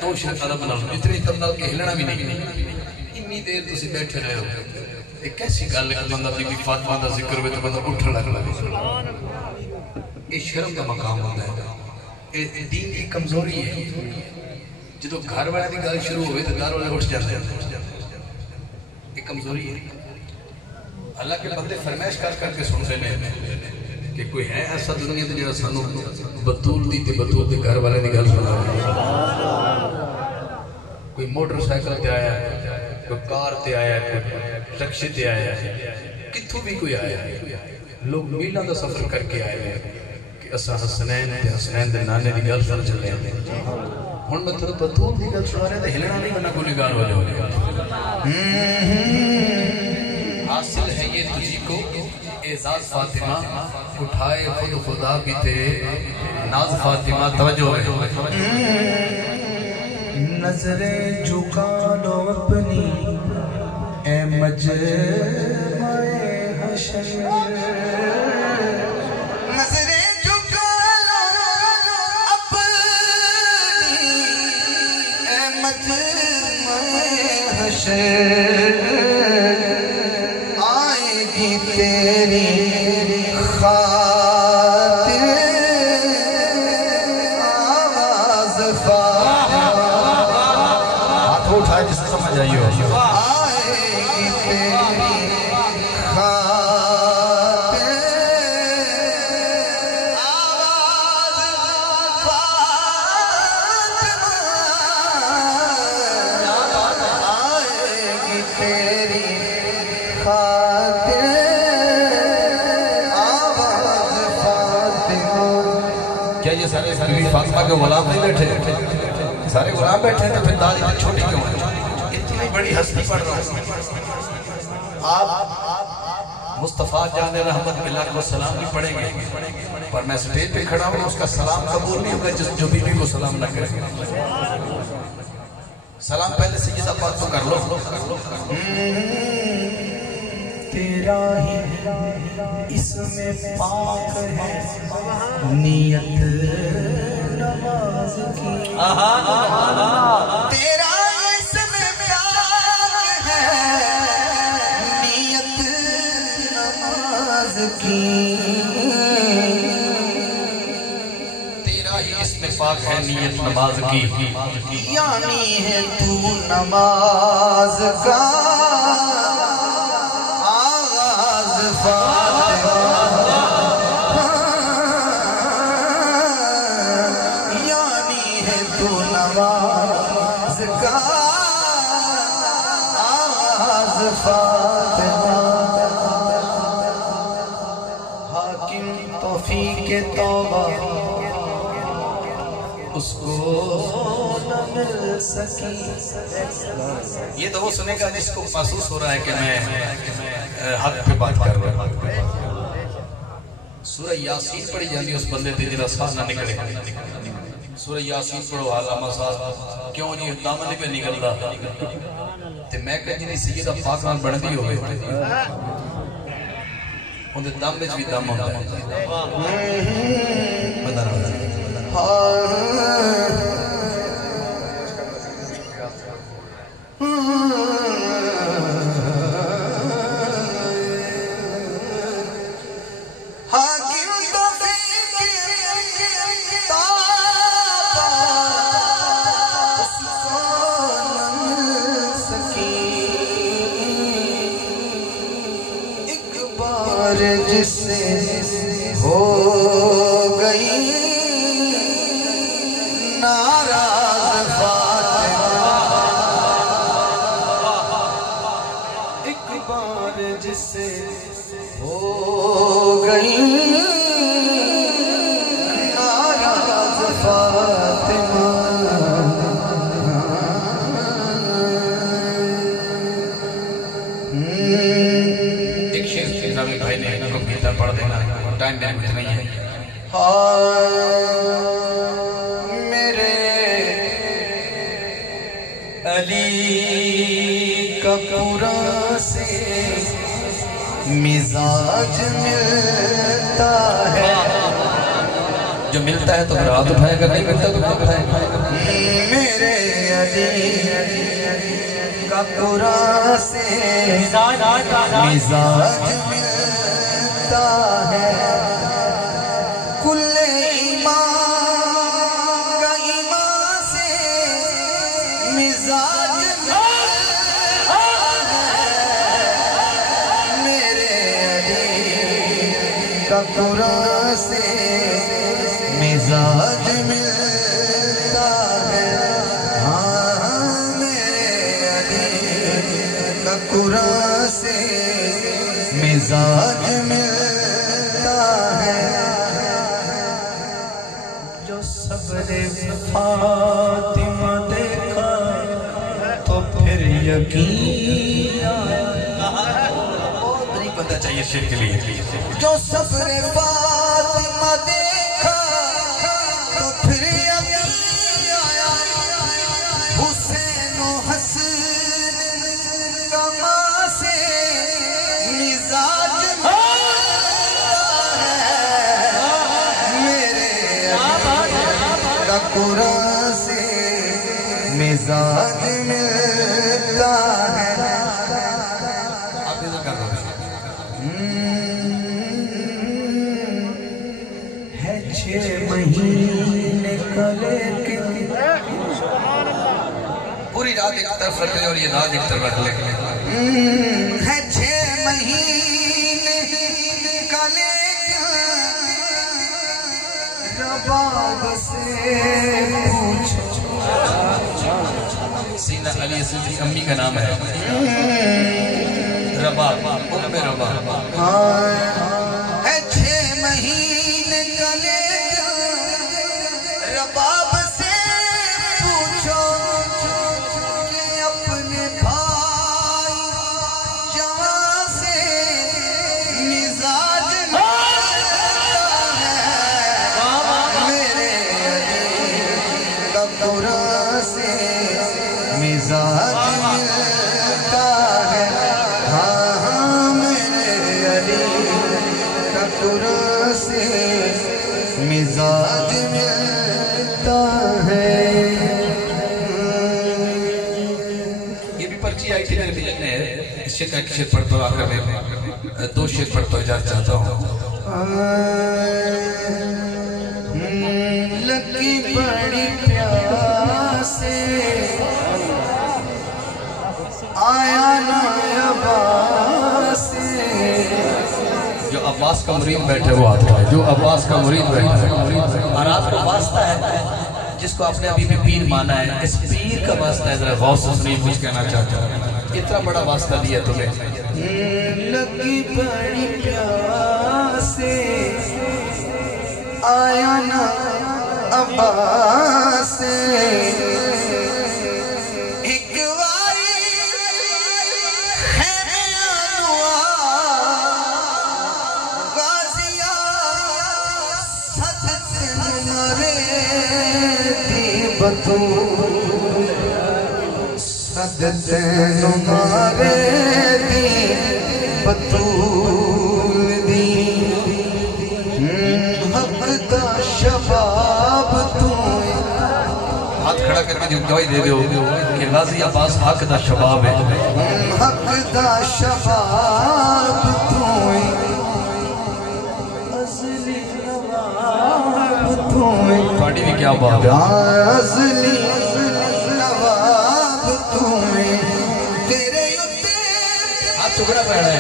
दो शेर अदब बना लो, इतनी तब नाल के हिलना भी नहीं। इन्नी देर तुसी बैठे रहे हो, ये कैसी गल है? बंदा बीबी फातिमा दा जिक्र होवे तो बंदा उठण लग लगे। ये शर्म का मकाम होता है, ये दीन की कमजोरी है। जो घर वाले की गल शुरू हो तो घर वाले उठ जाते हैं, ये कमजोरी है। अल्लाह के बंदे फरमाइश कर करके सुनते हैं कि कोई है ऐसा दुनिया में जो सानू बतूल दी ते बतूल दे घर वाले की गल सुना। कोई मोटरसाइकिल ते आया, कोई कार ते आया, कोई रिक्शे ते आया, कितों भी कोई आया। लोग मीलों का सफर करके आए हैं कि असा हसनैन ते हसनैन दे नाने की गल सुन चले हैं। हुण मैं तेरे बतूल की गल सुना रहा, तो हिलना नहीं, वरना गुनहगार हो जाओगे। हासिल है ये तुझी को एजाज फातिमा, उठाए खुद खुदा भी तेरे नाज फातिमा। तवज्जो है, नजरे झुका लो अपनी ए मजमाए हशर, नजरे झुका लो अपनी ए मजमाए हशर। आएगी तेरी खातिर आवाज फातिमा। हाथ उठाए जिससे समझ आई हो। आएगी तेरी खातिर आवाज फातिमा। आएगी तेरी खातिर आवाज फातिमा। क्या ये सारे बीबी फातिमा के गुलाम नहीं बैठे? सारे गुलाम बैठे तो फिर दाल इतनी छोटी क्यों है? इतनी बड़ी हस्ती पढ़ रहा हूँ। आप मुस्तफ़ा जाने रहमत मिल्ला को सलाम भी पढ़ेंगे, पर मैं स्टेज पे खड़ा हूँ, उसका सलाम कबूल नहीं होगा जो बीबी को सलाम न करे। सलाम पहले से जिदा पाक तो कर लो। तेरा ही इसमें पाक है नियत नमाज की। तेरा इसमें पाक है नियत नमाज की। तेरा ही इसमें पाक है नियत नमाज की, यानी है तू नमाज का आगाज फातिमा। यानी है तू नमाज का आगाज फातिमा। हाकिम तौफीक तौबा उसको न मिल सकी। ये तो वो सुनेगा जिसको महसूस हो रहा है कि मैं हक पे बात कर रहा हूँ। सूरह यासीन पढ़ी जाती है उस बंदे ते जिहदा साह ना निकले। सूरह यासीन पढ़ो आलामा साहब, क्यों जी दामन पे निकलदा ते मैं कह जी सैयदा पाक नाल बनदी होवे उनके दम विच भी दम होंदा है। बता रहा हाकिम तो नाराज फातिमा एक बार जिससे हो गई नाराज फातिमा। एक शेर रवि भाई ने गीता पढ़ देना, टाइम कुछ नहीं है। मेरे अली का पूरा से मिजाज मिलता है, जो मिलता है तो रात उठाए, अगर नहीं मिलता तो कब उठाए। मेरे अली का पूरा से मिजाज मिलता है, कुल्ले ईमान का ईमान से मिजाज मिलता है, मेरे अली का कुरान से मिजाज मिलता है। हाँ मेरे अली का कुरान से मिजाज मिलता है। जो सब्र फातिमा देखा तो फिर यकीन बहुत नहीं पता चाहिए शेर के लिए। जो सब्र फातिमा देखा तो फिर यकीन आया, हुसैन हसन का मां से मिजाज मिलता है, मेरे का कुरान से मिजाज मिलता है। आप इधर कर दो। है 6 महीने का लेकिन पूरी रात एक तरफ रख ले और ये रात एक तरफ रख ले। है 6 महीने का लेकिन रबाब से पूछो। सीना अली असद की अम्मी का नाम है रबाब, उम्मे रबाब। है 6 महीने का लेकिन रबाब से पूछो कि अपने भाई जवां से मिजाज मिलता है, मेरे का कुरान से मिजाज मिलता है। हाँ हाँ मेरे अली का कुरान से मिजाज मिलता है। ये भी पर्ची आई थी मेरे बीच में, इस शेर का एक शेर पढ़ता हूँ आखिर में, 2 शेर पढ़ता हूँ, इजाजत चाहता हूँ। लगी बड़ी प्यास से आया ना अब्बास से। जो अब्बास का मुरीद बैठे वो आता है, जो अब्बास का मुरीद बैठा है और आपको वास्ता है जिसको आपने अभी भी पीर माना है, इस पीर का वास्ता है। जरा गौर से सुनिए, कुछ कहना चाहता हूँ, इतना बड़ा वास्ता दिया तुम्हें। लगी बड़ी प्यास से आया ना अब्बास से। एक वारी है गाजिया सदत नरे दी बतूल, सदत नुमारे दी बतूल दी। हक दा शबाब तू, हाथ खड़ा करके जो गवाही दे दो कि गाजी अब्बास हक दा शबाब है। हक दा शबाब तू, अज़ली नवाब तू। थोड़ी भी क्या बात है, अज़ली नवाब तू, तेरे उत्ते हाथ टुकड़ा पहना है।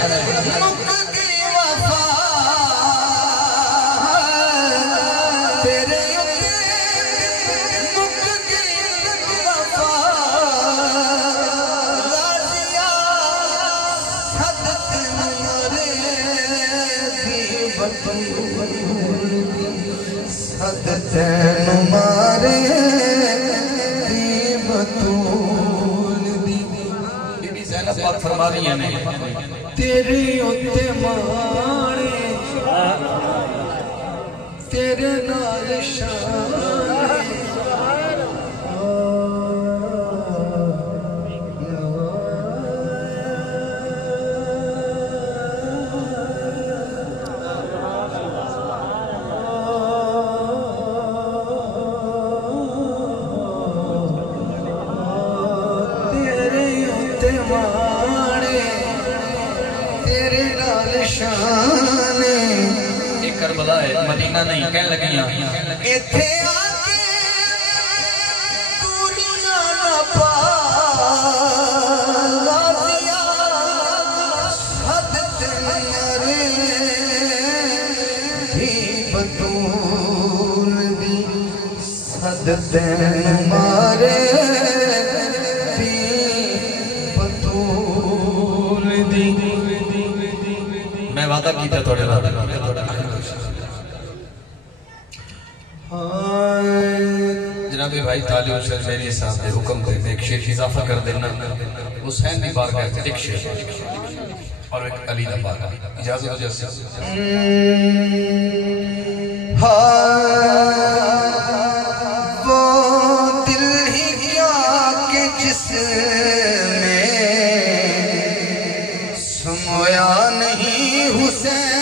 मुक गई वफा, तेरे उत्ते मुक मारे बतूल दी बीबी ज़ैनब पाक फरमा रही है तेरे उत्ते मारे तेरे नाल शान करबला है मदीना नहीं कह लगियां इथे आके दुनिया ना पा लाजिया हद तेरे भी बतूल दी हद तेरे मारे भी बतूल दी मैं वादा कीता थोड़े नाल जनाबे भाई तालिब हुसैन मेरी साहब ने हुक्म दे एक शेर इजाफा कर देना हुसैन की बारगाह में एक शेर और एक अली दा बारगाह इजाजत हो जैसे वो दिल ही क्या के जिसमें समोया नहीं हुसैन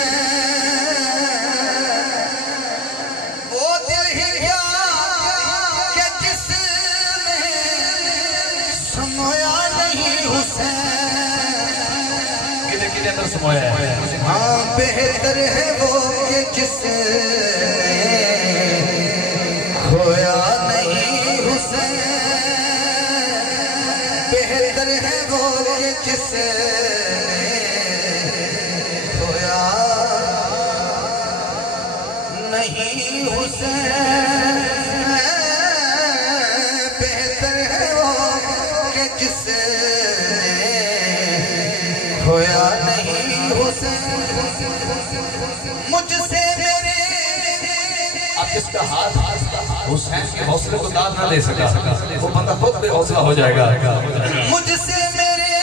हाँ बेहतर है वो कि जिसने खोया नहीं हुसैन बेहतर है वो कि जिसने खोया नहीं हुसैन बेहतर है वो कि जिसने खोया मुझसे मेरे आप इसका हाथ हुसैन के हौसले को दाद ना दे सका वो बंदा खुद बेहौसला हो जाएगा मुझसे मेरे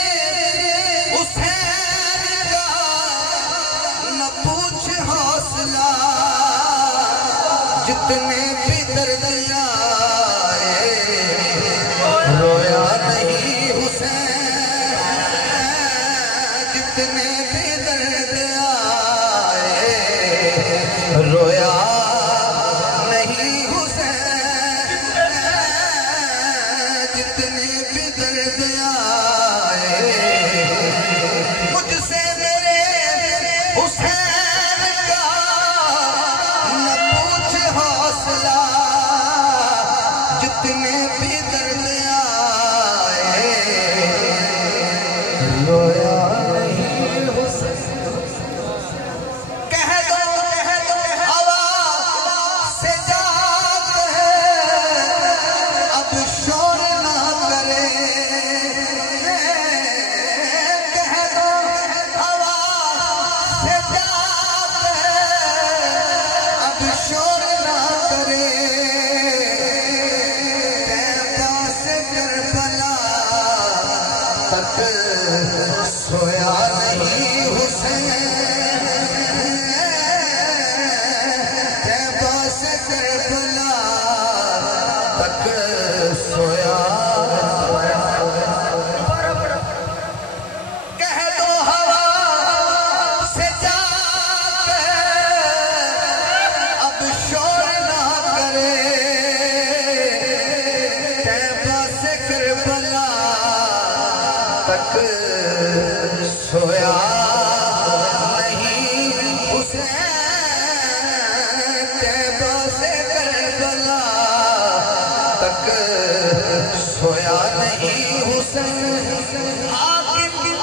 हुसैन का न पूछ हौसला जितने भी दर्द आए रोया नहीं हुसैन जितने भी दर्द आए रोया नहीं हुसैन जितने भी दर्द आए मुझसे मेरे हुसैन का न पूछ हौसला जितने भी दर्द आए रोया सोया नहीं हुसैन तैबा से करबला तक सोया कह दो हवा से जाकर अब शोर ना करे तैबा से करबला तक सोया नहीं हुसैन तैबा से करबला तक सोया नहीं हुसैन हाकिम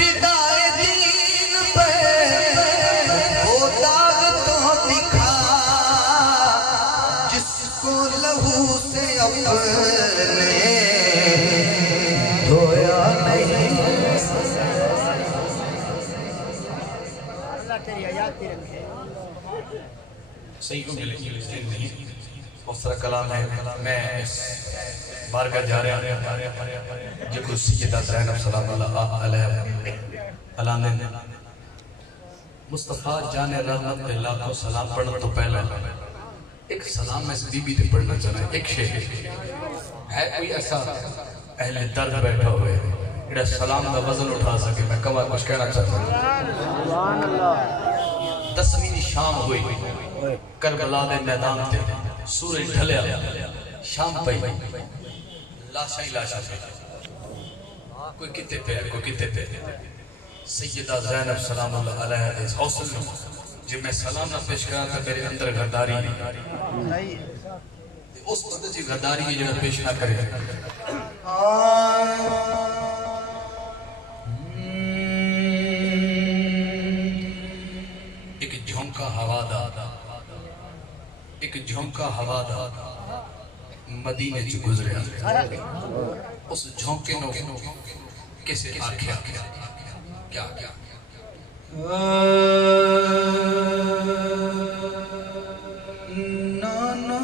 रिदाए दीन पे वो दाग तो दिखा जिसको लहू से अपने धोया नहीं सही हो गया बहुत सारा कलाम है। मैं बारगाह जा रहा जो कोई सैयदा ज़ैनब सलामुल्लाह अलैहा मुस्तफा जाने रहमत पे लाखों सलाम पढ़ने तो पहले एक सलाम मैं इस बीबी पे पढ़ना चाहता हूं। एक शेर है कोई ऐसा अहले दर्द बैठा हुए जेड़ा सलाम का वजन उठा सके। मैं कमा कुछ कहना चाहता हूं। सुभान अल्लाह। 10वीं शाम हुई करबला दे मैदान ते सूरज ढलिया शाम पई लाशा ही लाशा पे कोई किते पे कोई किते पे सैयदा ज़ैनब सलामुल्लाह अलैहा इस हौसल में जब मैं सलाम ना पेश करा तो मेरे अंदर गद्दारी नहीं उस बंदे जी गद्दारी है जो पेश ना करे। एक झोंका हवा दा मदीने च गुजरिया उस झोंके नो किसे आख्या क्या क्या नाना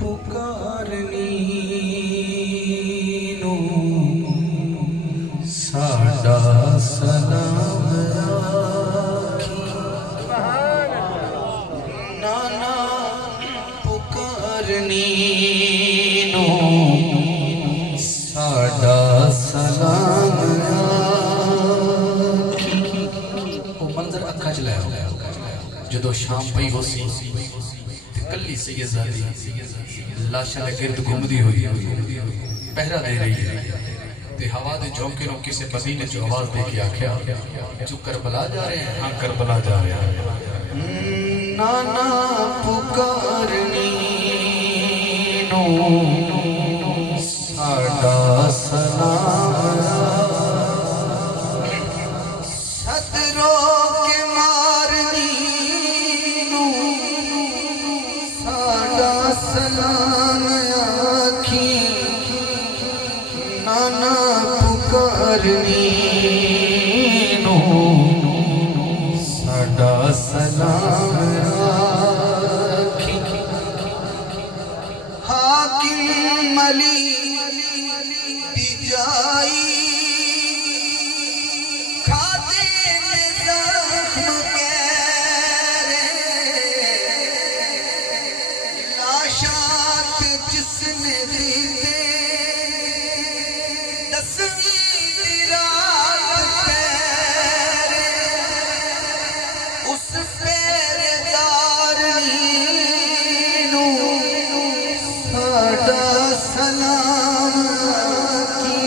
पुकारनी नो साडा सलाम आखी। नाना पुकारनी नो साडा सलाम जो शाम पई हो सी कली सैयदजादी लाशा दे गिरद घूमदी हुई पहरा दे रही है ते हवा दे झोंके नो किसे मदीने च आवाज दे के आख्या जो करबला जा रहे हैं। हां करबला जा रहे हैं। नाना पुकारनी नो साडा सलाम सदरो के मारनी नो साडा सलाम आखी। नाना पुकारनी नो साडा सलाम आखी। हाकिम अली दी जाई खाते में जख्म गहरे लाशात जिसने जीते 10वीं रात पैरे उस पैरेदारनी नो साडा सलाम की।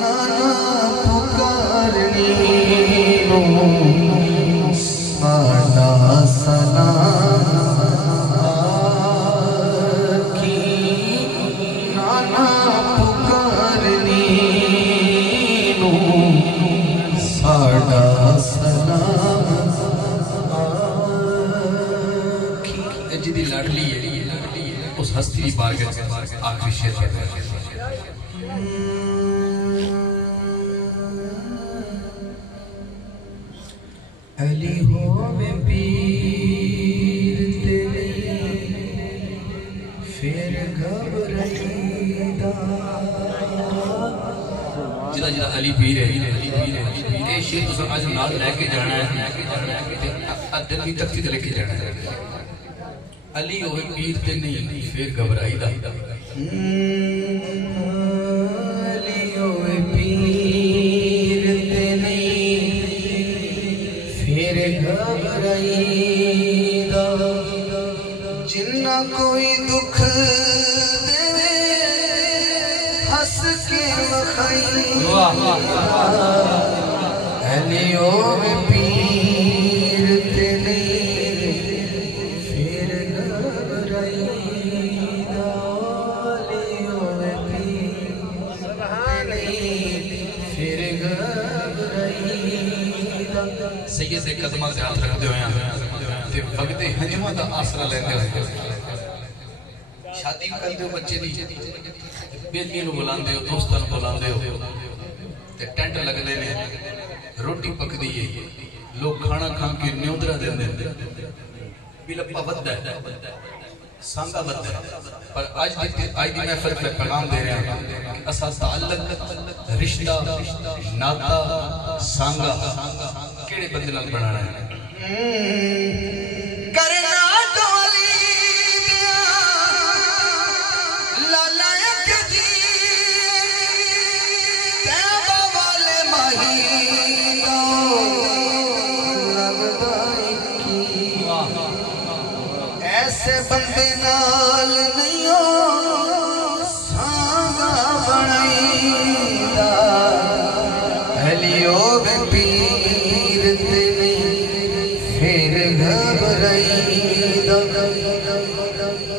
नाना पुकारनी नो साडा सलाम की। नाना पुकारनी नो साडा सलाम की। जिदी लाडली है उस हस्ती की बारगाह आखिरी शेर है। अली हो में पीर तेरी फिर घबराईदा। जिदा जिदा अली पीर है ये शेर तुम अज नाल लेके जाना है दिल की तख्ती ते लेके जाना है। अली होवे पीर ते नहीं फिर घबराईदा। अली होवे पीर ते नहीं फिर घबराईदा। जिन्ना कोई दुख देवे हंस के वखाईदा। अली होवे पीर ते नहीं फिर घबराईदा। अली होवे पीर ते नहीं फिर घबराईदा। सैयद दे कदमां ते हाथ रखदे होए ते वगदे हजमां दा आसरा लेंदे होए शादी करदे हो बच्चे दी बेटियां नु बुलांदे हो दोस्तां नु बुलांदे हो ते टेंट लगदे ने रोटी पकदी है लोग खाना खा के न्योदरा देंदे बिलप्पा बद्दा है सांगा बद्दा है पर आज दी महफिल पे पैगाम दे रहे हैं कि असा ताल्लुक रिश्ता नाता सांगा केड़े बंदे नाल बनाना है करना ऐसे बंदे नाल नहीं हो सांगा बनाईदा हलियो बे पीर ते नहीं फिर घबराईदा।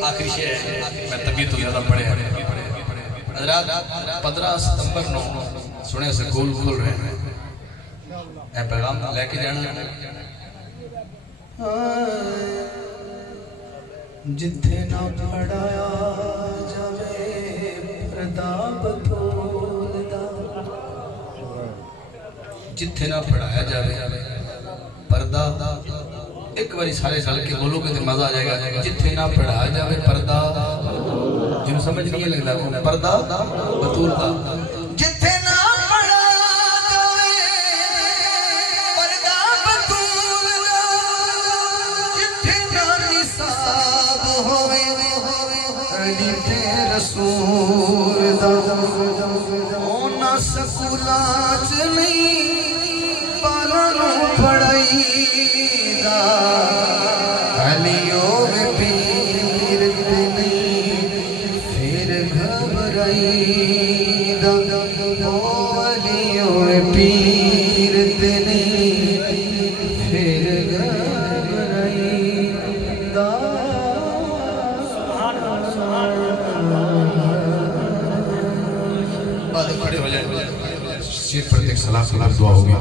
आखिरी शेर है मैं तभी तो ज्यादा पढ़े हजरात 15 सितंबर नो सुने से गोल खोल रहे हैं ए पैगाम लेके जाना जिथे ना पढ़ाया जावे प्रताप तोलदा जिथे ना पढ़ाया जावे पर्दा एक बारी सारे चल के बोलोगे तो मजा आ जाएगा जिथे ना पढ़ाया जावे पर्दा जिन्हें समझ नहीं लगता पर्दा बतूल का जिथे ना स्कूला च नहीं पालनों पढ़ाईदा हलियो में पीर नहीं फिर घबराईदा हलियो में पीर नहीं फिर घबराईदा। खड़े हो जाए शेर पर एक सलाह दुआ होगी।